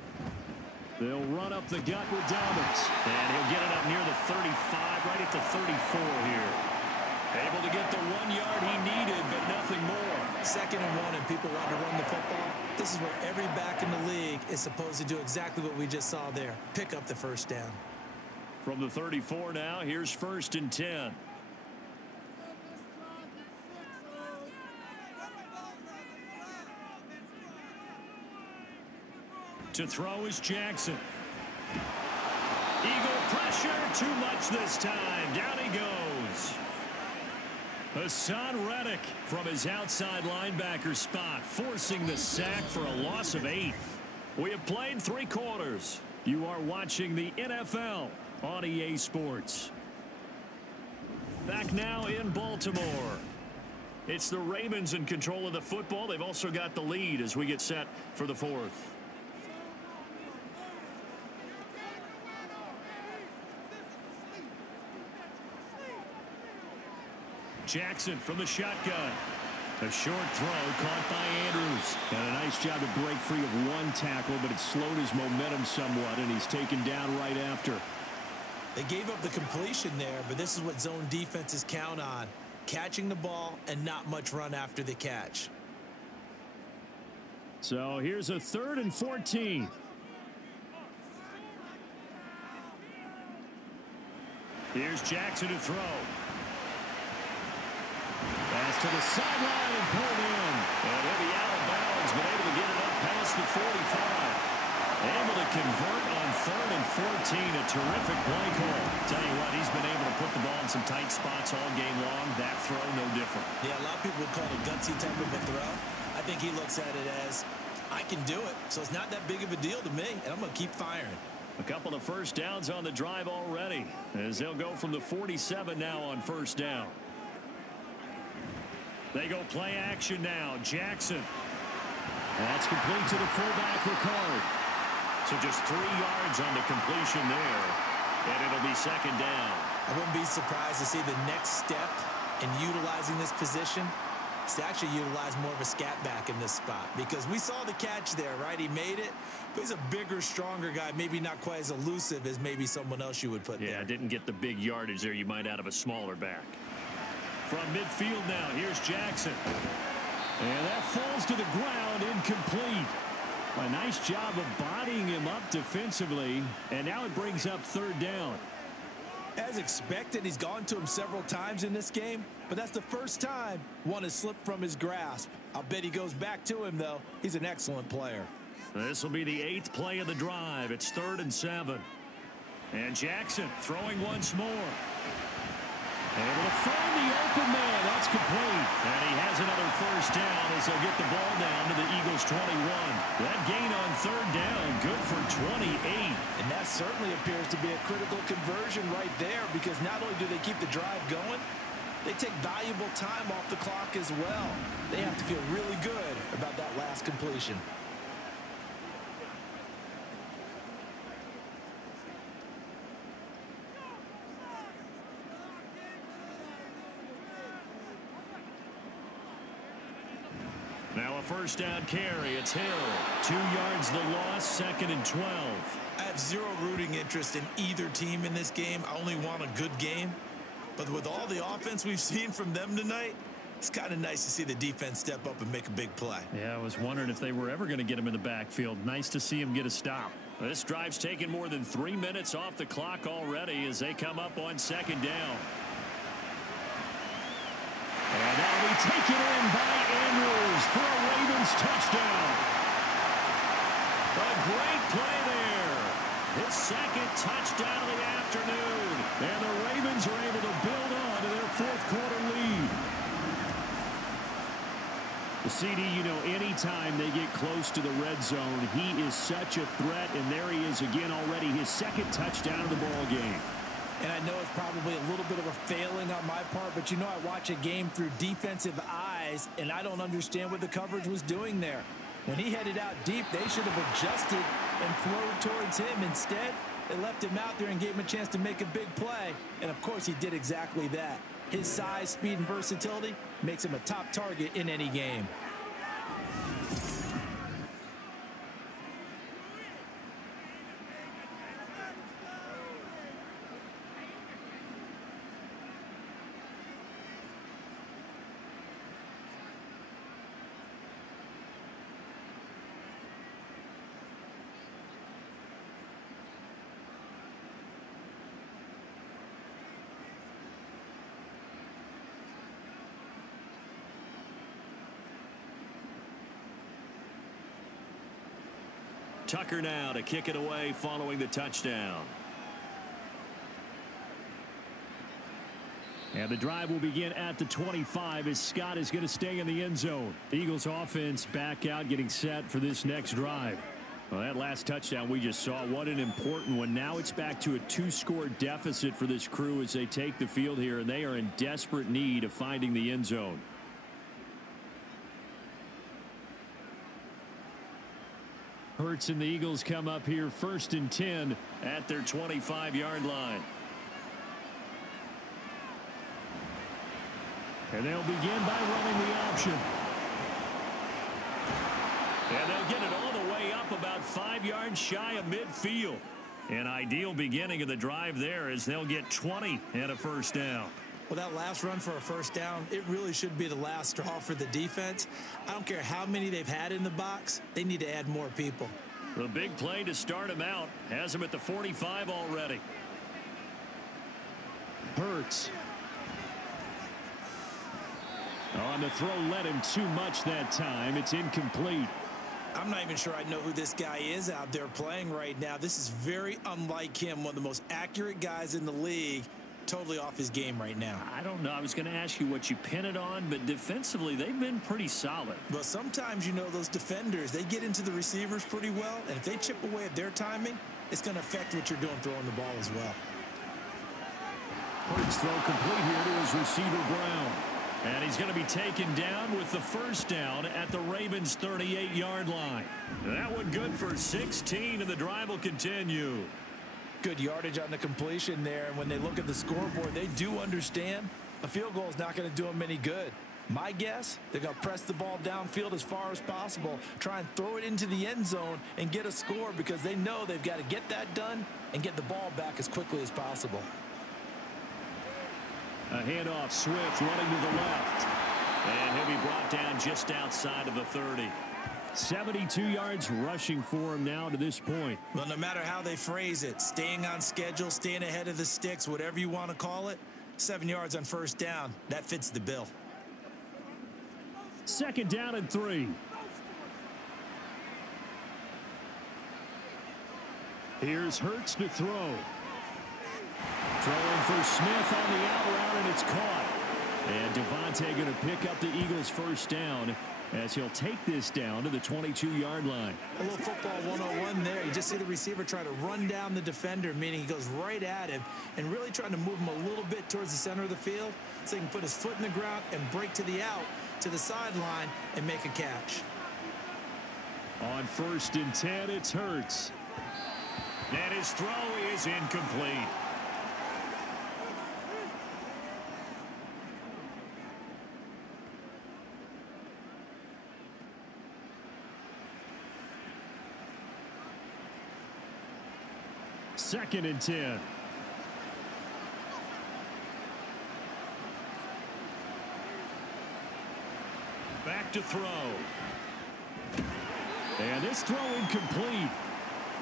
They'll run up the gut with Dobbins. And he'll get it up near the 35, right at the 34 here. Able to get the 1 yard he needed, but nothing more. 2nd and 1 and people want to run the football. This is where every back in the league is supposed to do exactly what we just saw there. Pick up the first down. From the 34 now, here's 1st and 10. To throw is Jackson. Eagle pressure, too much this time. Down he goes. Hassan Reddick from his outside linebacker spot, forcing the sack for a loss of 8. We have played 3 quarters. You are watching the NFL on EA Sports. Back now in Baltimore. It's the Ravens in control of the football. They've also got the lead as we get set for the 4th. Jackson from the shotgun. A short throw caught by Andrews. And a nice job to break free of 1 tackle, but it slowed his momentum somewhat, and he's taken down right after. They gave up the completion there, but this is what zone defenses count on. Catching the ball and not much run after the catch. So here's a 3rd and 14. Here's Jackson to throw. Pass to the sideline and pulled in. And he'll be out of bounds, but able to get it up past the 45. Able to convert on 3rd and 14. A terrific play call. Tell you what, he's been able to put the ball in some tight spots all game long. That throw, no different. Yeah, a lot of people would call it a gutsy type of a throw. I think he looks at it as, I can do it, so it's not that big of a deal to me, and I'm going to keep firing. A couple of first downs on the drive already, as they'll go from the 47 now on 1st down. They go play action now. Jackson. That's complete to the fullback, Ricard. So just 3 yards on the completion there, and it'll be 2nd down. I wouldn't be surprised to see the next step in utilizing this position is to actually utilize more of a scat back in this spot, because we saw the catch there, right? He made it, but he's a bigger, stronger guy, maybe not quite as elusive as maybe someone else you would put there. Yeah, didn't get the big yardage there you might out of a smaller back. From midfield now, here's Jackson. And that falls to the ground, incomplete. A nice job of bodying him up defensively, and now it brings up 3rd down. As expected, he's gone to him several times in this game, but that's the first time one has slipped from his grasp. I'll bet he goes back to him, though. He's an excellent player. This will be the 8th play of the drive. It's 3rd and 7. And Jackson throwing once more. Able to find the open man. That's complete. And he has another 1st down as they'll get the ball down to the Eagles' 21. That gain on 3rd down, good for 28. And that certainly appears to be a critical conversion right there, because not only do they keep the drive going, they take valuable time off the clock as well. They have to feel really good about that last completion. Now a 1st down carry. It's Hill. 2 yards the loss, 2nd and 12. I have zero rooting interest in either team in this game. I only want a good game. But with all the offense we've seen from them tonight, it's kind of nice to see the defense step up and make a big play. Yeah, I was wondering if they were ever going to get him in the backfield. Nice to see him get a stop. This drive's taken more than 3 minutes off the clock already as they come up on 2nd down. And that'll be taken in by Andrews for a Ravens touchdown. A great play there. His 2nd touchdown of the afternoon. And the Ravens are able to build on to their 4th quarter lead. The CD, you know, anytime they get close to the red zone, he is such a threat. And there he is again already, his 2nd touchdown of the ball game. And I know it's probably a little bit of a failing on my part, but you know, I watch a game through defensive eyes, and I don't understand what the coverage was doing there. When he headed out deep, they should have adjusted and flowed towards him. Instead, they left him out there and gave him a chance to make a big play. And, of course, he did exactly that. His size, speed, and versatility makes him a top target in any game. Tucker now to kick it away following the touchdown. And the drive will begin at the 25 as Scott is going to stay in the end zone. Eagles offense back out, getting set for this next drive. Well, that last touchdown we just saw, what an important one. Now it's back to a 2-score deficit for this crew as they take the field here, and they are in desperate need of finding the end zone. Hurts and the Eagles come up here 1st and 10 at their 25-yard line. And they'll begin by running the option. And they'll get it all the way up about 5 yards shy of midfield. An ideal beginning of the drive there as they'll get 20 and a first down. Well, that last run for a first down, it really should be the last straw for the defense. I don't care how many they've had in the box. They need to add more people. The big play to start him out has him at the 45 already. Hurts. On the throw, led him too much that time. It's incomplete. I'm not even sure I know who this guy is out there playing right now. This is very unlike him, one of the most accurate guys in the league. Totally off his game right now. I don't know. I was going to ask you what you pin it on, but defensively, they've been pretty solid. But sometimes, you know, those defenders, they get into the receivers pretty well, and if they chip away at their timing, it's going to affect what you're doing throwing the ball as well. Hurts throw complete here to his receiver, Brown. And he's going to be taken down with the first down at the Ravens' 38-yard line. That one good for 16, and the drive will continue. Good yardage on the completion there, and when they look at the scoreboard, they do understand a field goal is not going to do them any good. My guess, they're going to press the ball downfield as far as possible, try and throw it into the end zone and get a score because they know they've got to get that done and get the ball back as quickly as possible. A handoff, Swift running to the left. And he'll be brought down just outside of the 30. 72 yards rushing for him now to this point. Well, no matter how they phrase it, staying on schedule, staying ahead of the sticks, whatever you want to call it, 7 yards on first down, that fits the bill. 2nd down and 3. Here's Hurts to throw. Throwing for Smith on the out route, and it's caught. And Devontae going to pick up the Eagles' first down as he'll take this down to the 22-yard line. A little football 101 there. You just see the receiver try to run down the defender, meaning he goes right at him and really trying to move him a little bit towards the center of the field so he can put his foot in the ground and break to the out, to the sideline, and make a catch. On 1st and 10, it's Hurts. And his throw is incomplete. Second and 10. Back to throw. And this throw incomplete.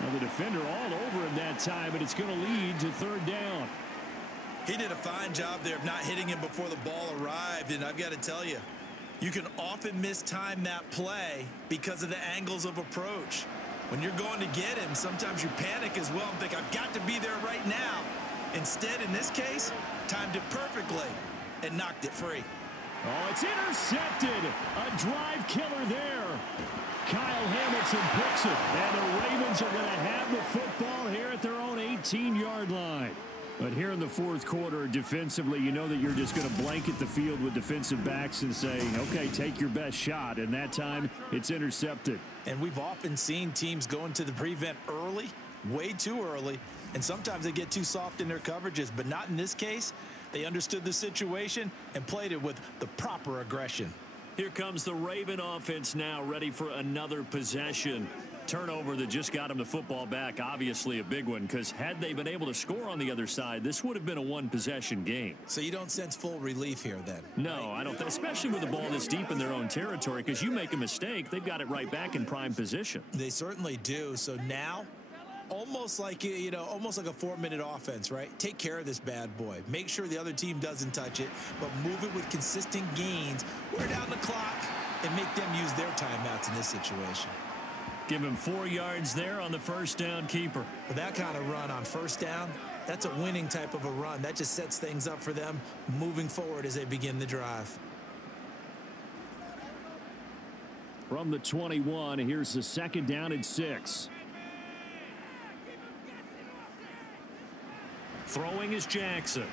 Now the defender all over him that time, but it's going to lead to 3rd down. He did a fine job there of not hitting him before the ball arrived, and I've got to tell you, you can often mistime that play because of the angles of approach. When you're going to get him, sometimes you panic as well and think, I've got to be there right now. Instead, in this case, timed it perfectly and knocked it free. Oh, it's intercepted. A drive killer there. Kyle Hamilton picks it, and the Ravens are going to have the football here at their own 18-yard line. But here in the 4th quarter, defensively, you know that you're just going to blanket the field with defensive backs and say, okay, take your best shot. And that time, it's intercepted. And we've often seen teams go into the prevent early, way too early, and sometimes they get too soft in their coverages, but not in this case. They understood the situation and played it with the proper aggression. Here comes the Raven offense now, ready for another possession. Turnover that just got him the football back, obviously a big one, because had they been able to score on the other side, this would have been a one-possession game. So you don't sense full relief here then? No, I don't, especially with the ball this deep in their own territory, because you make a mistake, they've got it right back in prime position. They certainly do. So now, almost like, you know, almost like a 4-minute offense, right? Take care of this bad boy. Make sure the other team doesn't touch it, but move it with consistent gains. Wear down the clock and make them use their timeouts in this situation. Give him 4 yards there on the first down keeper. With that kind of run on first down, that's a winning type of a run. That just sets things up for them moving forward as they begin the drive. From the 21, here's the 2nd down and 6. Throwing is Jackson.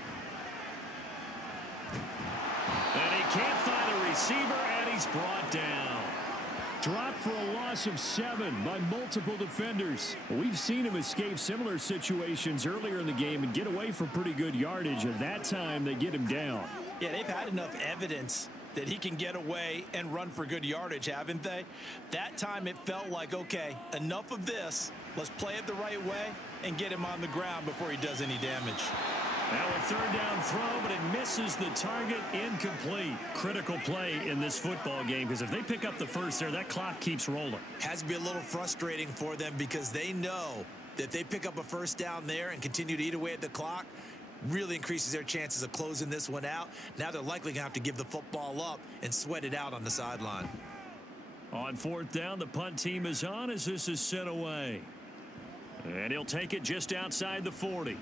And he can't find a receiver, and he's brought down. Dropped for a loss of 7 by multiple defenders. We've seen him escape similar situations earlier in the game and get away for pretty good yardage. At that time, they get him down. Yeah, they've had enough evidence that he can get away and run for good yardage, haven't they? That time it felt like, okay, enough of this. Let's play it the right way and get him on the ground before he does any damage. Now a 3rd down throw, but it misses the target. Incomplete. Critical play in this football game, because if they pick up the first there, that clock keeps rolling. Has to be a little frustrating for them because they know that if they pick up a first down there and continue to eat away at the clock, really increases their chances of closing this one out. Now they're likely going to have to give the football up and sweat it out on the sideline. On 4th down, the punt team is on as this is sent away. And he'll take it just outside the 40.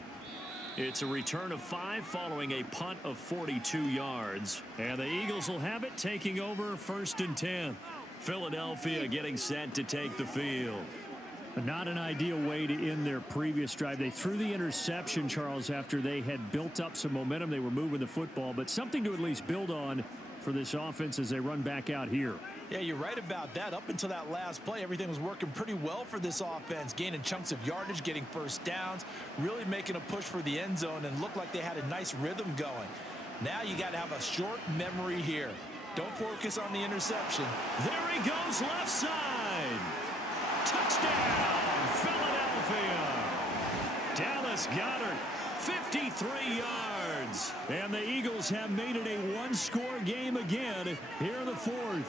It's a return of 5 following a punt of 42 yards. And the Eagles will have it, taking over 1st and 10. Philadelphia getting set to take the field. Not an ideal way to end their previous drive. They threw the interception, Charles, after they had built up some momentum. They were moving the football, but something to at least build on for this offense as they run back out here. Yeah, you're right about that. Up until that last play, everything was working pretty well for this offense, gaining chunks of yardage, getting first downs, really making a push for the end zone, and looked like they had a nice rhythm going. Now you got to have a short memory here. Don't focus on the interception. There he goes, left side. Touchdown, Philadelphia. Dallas Goedert, 53 yards. And the Eagles have made it a 1-score game again here in the 4th.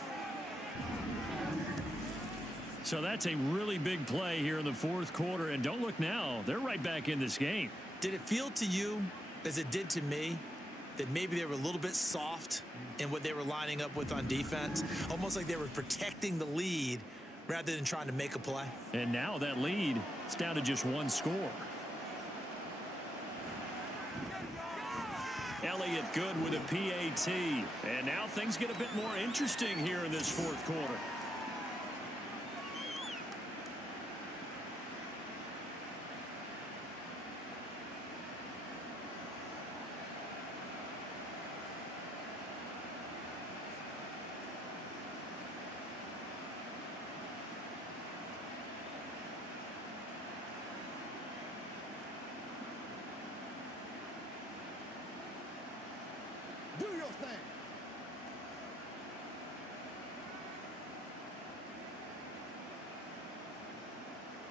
So that's a really big play here in the 4th quarter. And don't look now, they're right back in this game. Did it feel to you, as it did to me, that maybe they were a little bit soft in what they were lining up with on defense? Almost like they were protecting the lead rather than trying to make a play. And now that lead is down to just 1 score. Elliott good with a PAT. And now things get a bit more interesting here in this 4th quarter. Do your thing.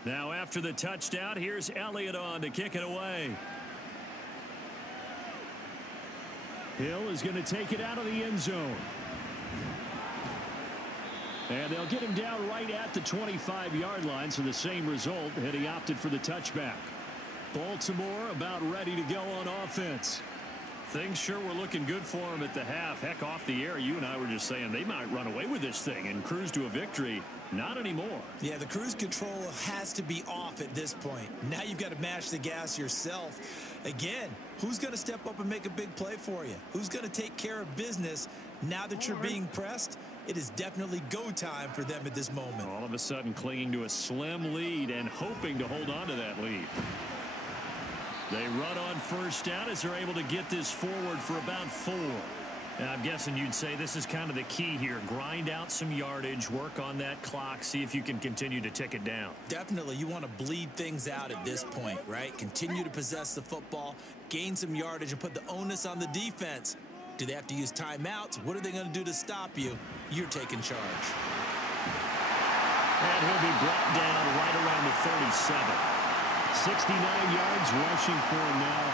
Now after the touchdown, here's Elliott on to kick it away. Hill is going to take it out of the end zone. And they'll get him down right at the 25-yard line, so the same result, and he opted for the touchback. Baltimore about ready to go on offense. Things sure were looking good for him at the half. Heck, off the air, you and I were just saying they might run away with this thing and cruise to a victory. Not anymore. Yeah, the cruise control has to be off at this point. Now you've got to mash the gas yourself. Again, who's going to step up and make a big play for you? Who's going to take care of business now that you're being pressed? It is definitely go time for them at this moment. All of a sudden clinging to a slim lead and hoping to hold on to that lead. They run on first down as they're able to get this forward for about 4. And I'm guessing you'd say this is kind of the key here. Grind out some yardage, work on that clock, see if you can continue to tick it down. Definitely. You want to bleed things out at this point, right? Continue to possess the football, gain some yardage, and put the onus on the defense. Do they have to use timeouts? What are they going to do to stop you? You're taking charge. And he'll be brought down right around the 37. 69 yards rushing for him now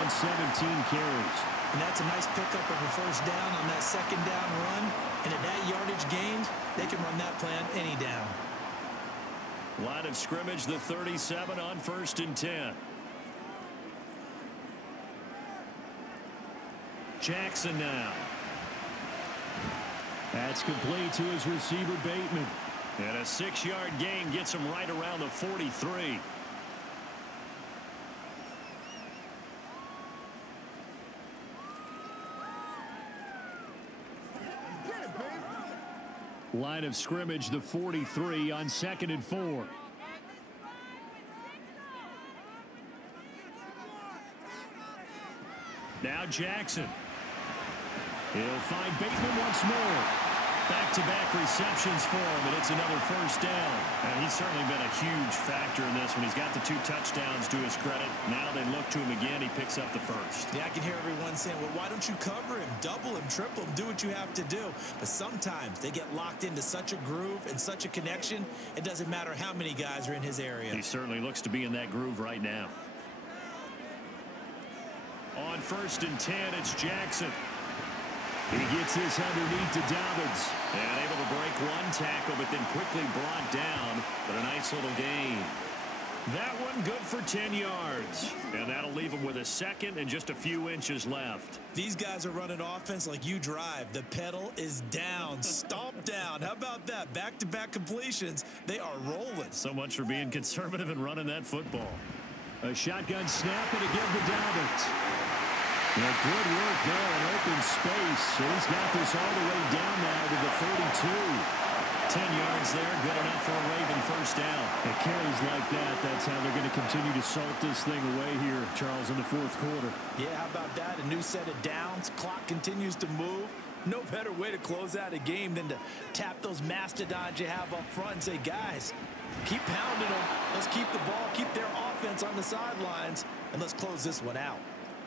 on 17 carries. And that's a nice pickup of a first down on that second down run. And at that yardage gained, they can run that plan any down. Line of scrimmage, the 37 on 1st and 10. Jackson now. That's complete to his receiver, Bateman. And a 6-yard gain gets him right around the 43. Line of scrimmage, the 43 on 2nd and 4. Now Jackson. He'll find Bateman once more. Back-to-back receptions for him, and it's another first down. And he's certainly been a huge factor in this one. He's got the 2 touchdowns to his credit. Now they look to him again. He picks up the first. Yeah, I can hear everyone saying, well, why don't you cover him, double him, triple him, do what you have to do. But sometimes they get locked into such a groove and such a connection, it doesn't matter how many guys are in his area. He certainly looks to be in that groove right now. On 1st and 10, it's Jackson. He gets this underneath to Dobbins. And able to break one tackle, but then quickly brought down. But a nice little gain. That one good for 10 yards. And that'll leave him with a second and just a few inches left. These guys are running offense like you drive. The pedal is down, stomp down. How about that? Back-to-back completions. They are rolling. So much for being conservative and running that football. A shotgun snap and again to Dobbins. Yeah, good work there in open space. So he's got this all the way down now to the 42. 10 yards there, good enough for a Raven first down. It carries like that. That's how they're going to continue to salt this thing away here, Charles, in the 4th quarter. Yeah, how about that? A new set of downs. Clock continues to move. No better way to close out a game than to tap those mastodons you have up front and say, guys, keep pounding them. Let's keep the ball, keep their offense on the sidelines, and let's close this one out.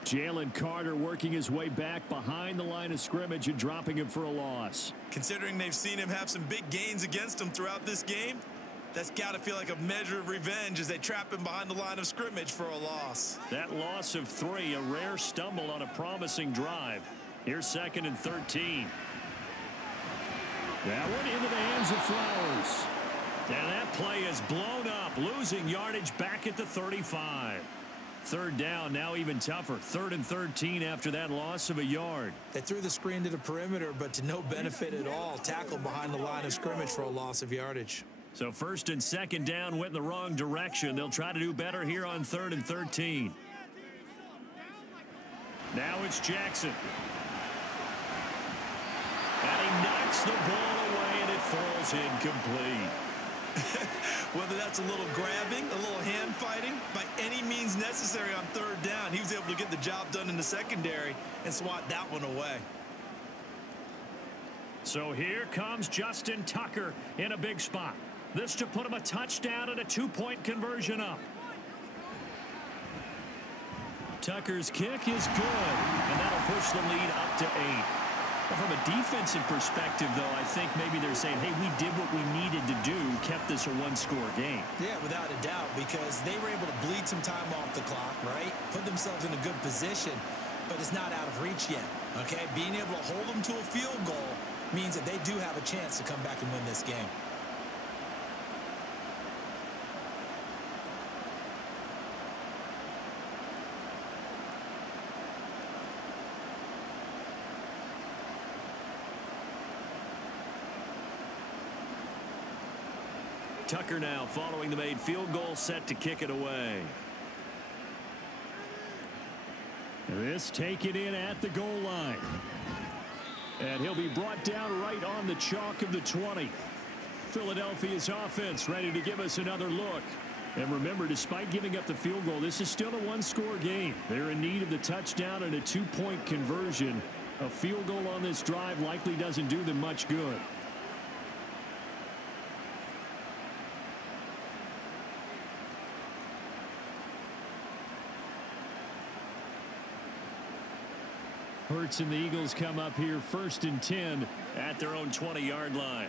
Jalen Carter working his way back behind the line of scrimmage and dropping him for a loss. Considering they've seen him have some big gains against him throughout this game, that's got to feel like a measure of revenge as they trap him behind the line of scrimmage for a loss. That loss of 3, a rare stumble on a promising drive. Here's 2nd and 13. That one into the hands of Flowers. And that play is blown up, losing yardage back at the 35. 3rd down, now even tougher. 3rd and 13 after that loss of a yard. They threw the screen to the perimeter, but to no benefit at all. Tackled behind the line of scrimmage for a loss of yardage. So 1st and 2nd down went in the wrong direction. They'll try to do better here on 3rd and 13. Now it's Jackson. And he knocks the ball away, and it falls incomplete. Whether that's a little grabbing, a little hand fighting, by any means necessary on 3rd down, he was able to get the job done in the secondary and swat that one away. So here comes Justin Tucker in a big spot. This to put him a touchdown and a 2-point conversion up. Tucker's kick is good, and that'll push the lead up to 8. Well, from a defensive perspective, though, I think maybe they're saying, hey, we did what we needed to do, kept this a 1-score game. Yeah, without a doubt, because they were able to bleed some time off the clock, right? Put themselves in a good position, but it's not out of reach yet, okay? Being able to hold them to a field goal means that they do have a chance to come back and win this game. Tucker now following the made field goal, set to kick it away. This taken in at the goal line. And he'll be brought down right on the chalk of the 20. Philadelphia's offense ready to give us another look. And remember, despite giving up the field goal, this is still a 1-score game. They're in need of the touchdown and a 2-point conversion. A field goal on this drive likely doesn't do them much good. Hurts and the Eagles come up here 1st and 10 at their own 20-yard line.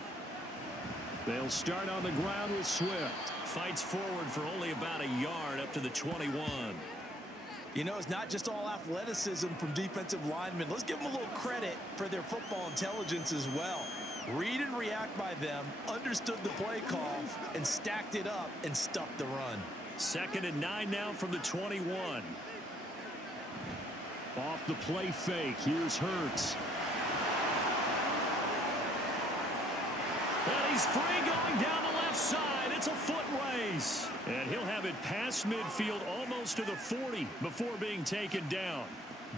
They'll start on the ground with Swift. Fights forward for only about a yard up to the 21. You know, it's not just all athleticism from defensive linemen. Let's give them a little credit for their football intelligence as well. Read and react by them, understood the play call, and stacked it up and stuffed the run. 2nd and 9 now from the 21. Off the play fake, here's Hurts. And he's free going down the left side. It's a foot race. And he'll have it past midfield almost to the 40 before being taken down.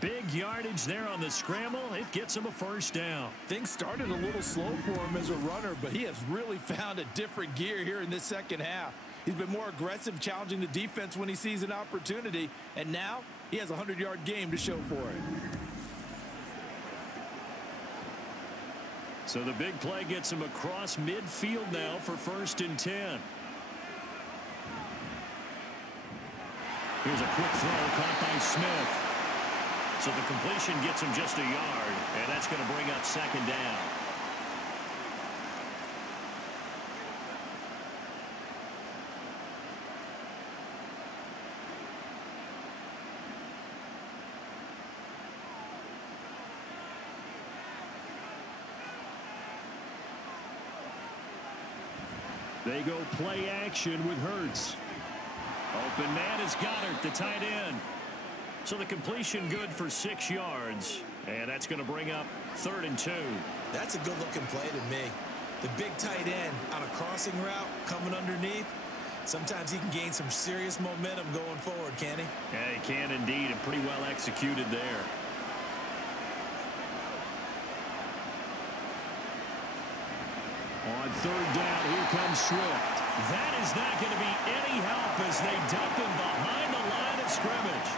Big yardage there on the scramble. It gets him a first down. Things started a little slow for him as a runner, but he has really found a different gear here in this second half. He's been more aggressive, challenging the defense when he sees an opportunity, and now he has a 100-yard game to show for it. So the big play gets him across midfield now for 1st and 10. Here's a quick throw caught by Smith. So the completion gets him just a yard, and that's going to bring up 2nd down. They go play action with Hurts. Open man is Goddard, the tight end. So the completion good for 6 yards, and that's going to bring up 3rd and 2. That's a good-looking play to me. The big tight end on a crossing route coming underneath. Sometimes he can gain some serious momentum going forward, can he? Yeah, he can indeed, and pretty well executed there. On 3rd down, here comes Swift. That is not going to be any help as they dump him behind the line of scrimmage.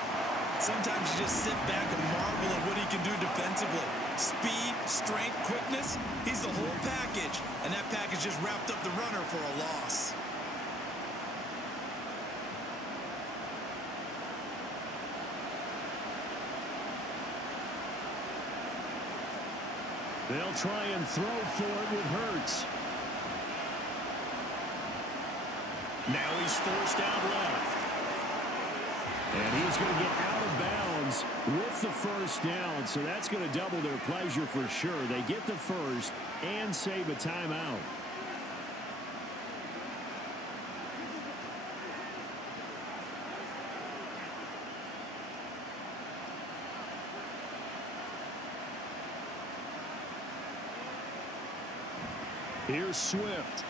Sometimes you just sit back and marvel at what he can do defensively. Speed, strength, quickness, he's the whole package. And that package just wrapped up the runner for a loss. They'll try and throw for it with Hurts. Now he's forced out left. And he's going to get out of bounds with the 1st down, so that's going to double their pleasure for sure. They get the 1st and save a timeout. Here's Swift.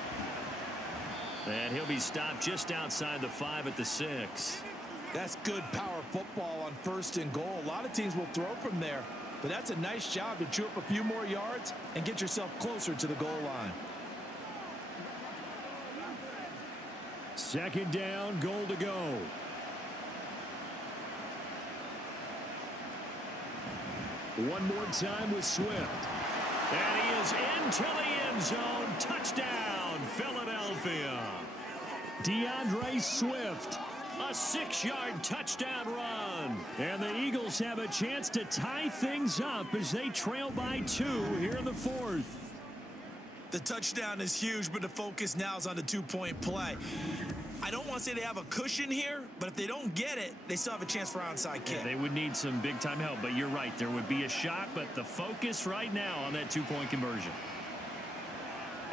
And he'll be stopped just outside the 5 at the 6. That's good power football on 1st and goal. A lot of teams will throw from there, but that's a nice job to chew up a few more yards and get yourself closer to the goal line. 2nd down, goal to go. One more time with Swift. And he is into the end zone. Touchdown, Philadelphia. DeAndre Swift. A 6-yard touchdown run. And the Eagles have a chance to tie things up as they trail by 2 here in the 4th. The touchdown is huge, but the focus now is on the 2-point play. I don't want to say they have a cushion here, but if they don't get it, they still have a chance for onside kick. Yeah, they would need some big-time help, but you're right. There would be a shot, but the focus right now on that 2-point conversion.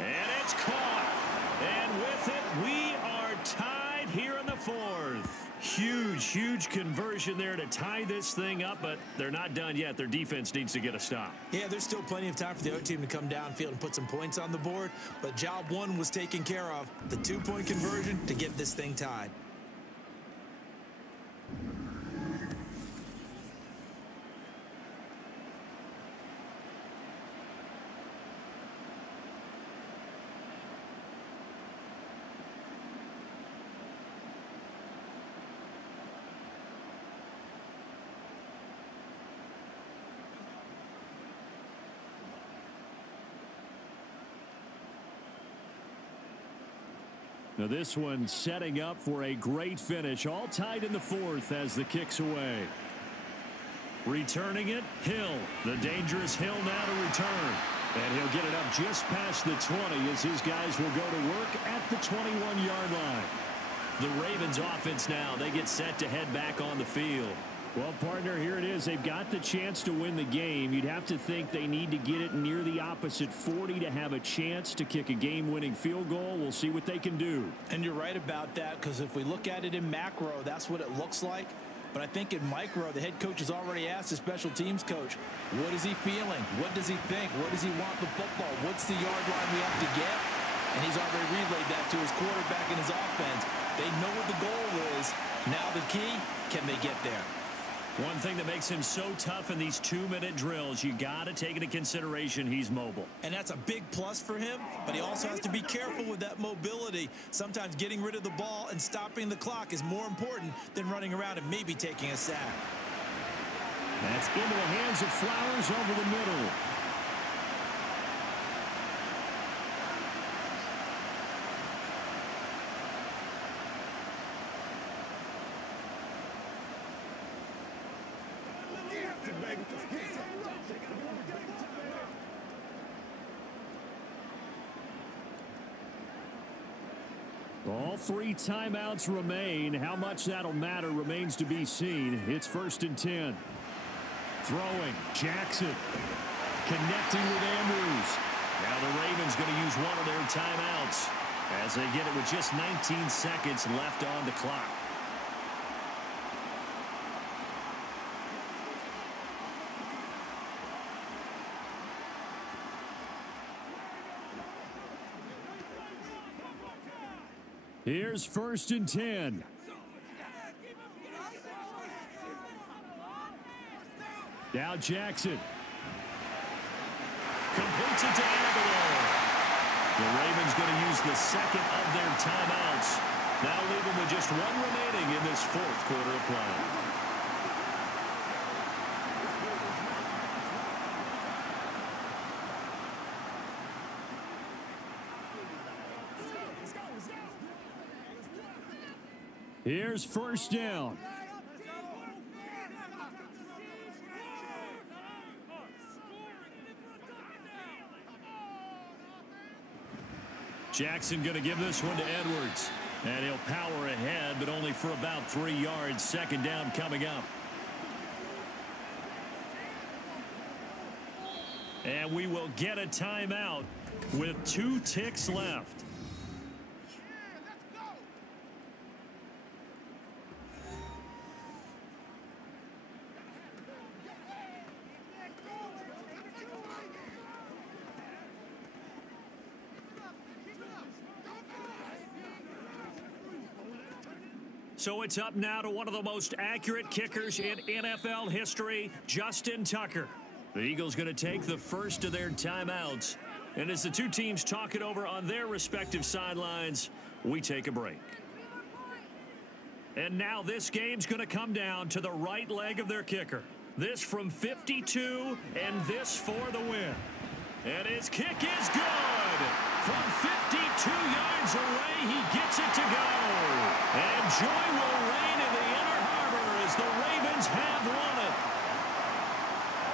And it's caught. And with it, we are tied here in the 4th. Huge conversion there to tie this thing up, but they're not done yet. Their defense needs to get a stop. Yeah, there's still plenty of time for the other team to come downfield and put some points on the board, but job 1 was taken care of. The 2-point conversion to get this thing tied. Now this one setting up for a great finish. All tied in the 4th as the kick's away. Returning it, Hill. The dangerous Hill now to return. And he'll get it up just past the 20 as his guys will go to work at the 21-yard line. The Ravens offense now, they get set to head back on the field. Well, partner, here it is. They've got the chance to win the game. You'd have to think they need to get it near the opposite 40 to have a chance to kick a game-winning field goal. We'll see what they can do. And you're right about that, because if we look at it in macro, that's what it looks like. But I think in micro, the head coach has already asked the special teams coach, what is he feeling? What does he think? Where does he want the football? What's the yard line we have to get? and he's already relayed that to his quarterback and his offense. They know what the goal is. Now the key, can they get there? One thing that makes him so tough in these 2-minute drills, you got to take into consideration he's mobile. And that's a big plus for him, but he also has to be careful with that mobility. Sometimes getting rid of the ball and stopping the clock is more important than running around and maybe taking a sack. That's into the hands of Flowers over the middle. All 3 timeouts remain. How much that'll matter remains to be seen. It's 1st and 10. Throwing. Jackson. Connecting with Andrews. Now the Ravens going to use one of their timeouts as they get it with just 19 seconds left on the clock. Here's 1st and 10. Now Jackson. Completes it to Aguilar. The Ravens going to use the second of their timeouts. That'll leave them with just 1 remaining in this 4th quarter of play. Here's 1st down. Jackson going to give this one to Edwards. And he'll power ahead, but only for about 3 yards. 2nd down coming up. And we will get a timeout with 2 ticks left. So it's up now to one of the most accurate kickers in NFL history, Justin Tucker. The Eagles going to take the first of their timeouts. And as the 2 teams talk it over on their respective sidelines, we take a break. And now this game's going to come down to the right leg of their kicker. This from 52 and this for the win. And his kick is good. From 52 yards away, he gets it to go. And joy will reign in the Inner Harbor as the Ravens have won it.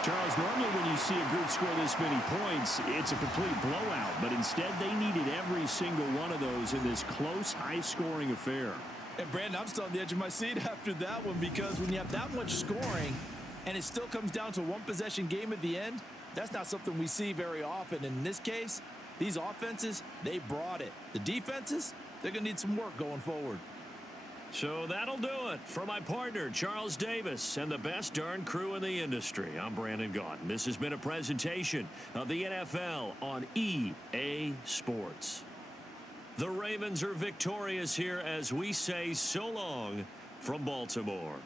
Charles, normally when you see a group score this many points, it's a complete blowout. But instead, they needed every single one of those in this close, high-scoring affair. And, Brandon, I'm still on the edge of my seat after that one because when you have that much scoring and it still comes down to a one-possession game at the end, that's not something we see very often. And in this case, these offenses, they brought it. The defenses, they're going to need some work going forward. So that'll do it. For my partner, Charles Davis, and the best darn crew in the industry, I'm Brandon Gaudin. This has been a presentation of the NFL on EA Sports. The Ravens are victorious here as we say so long from Baltimore.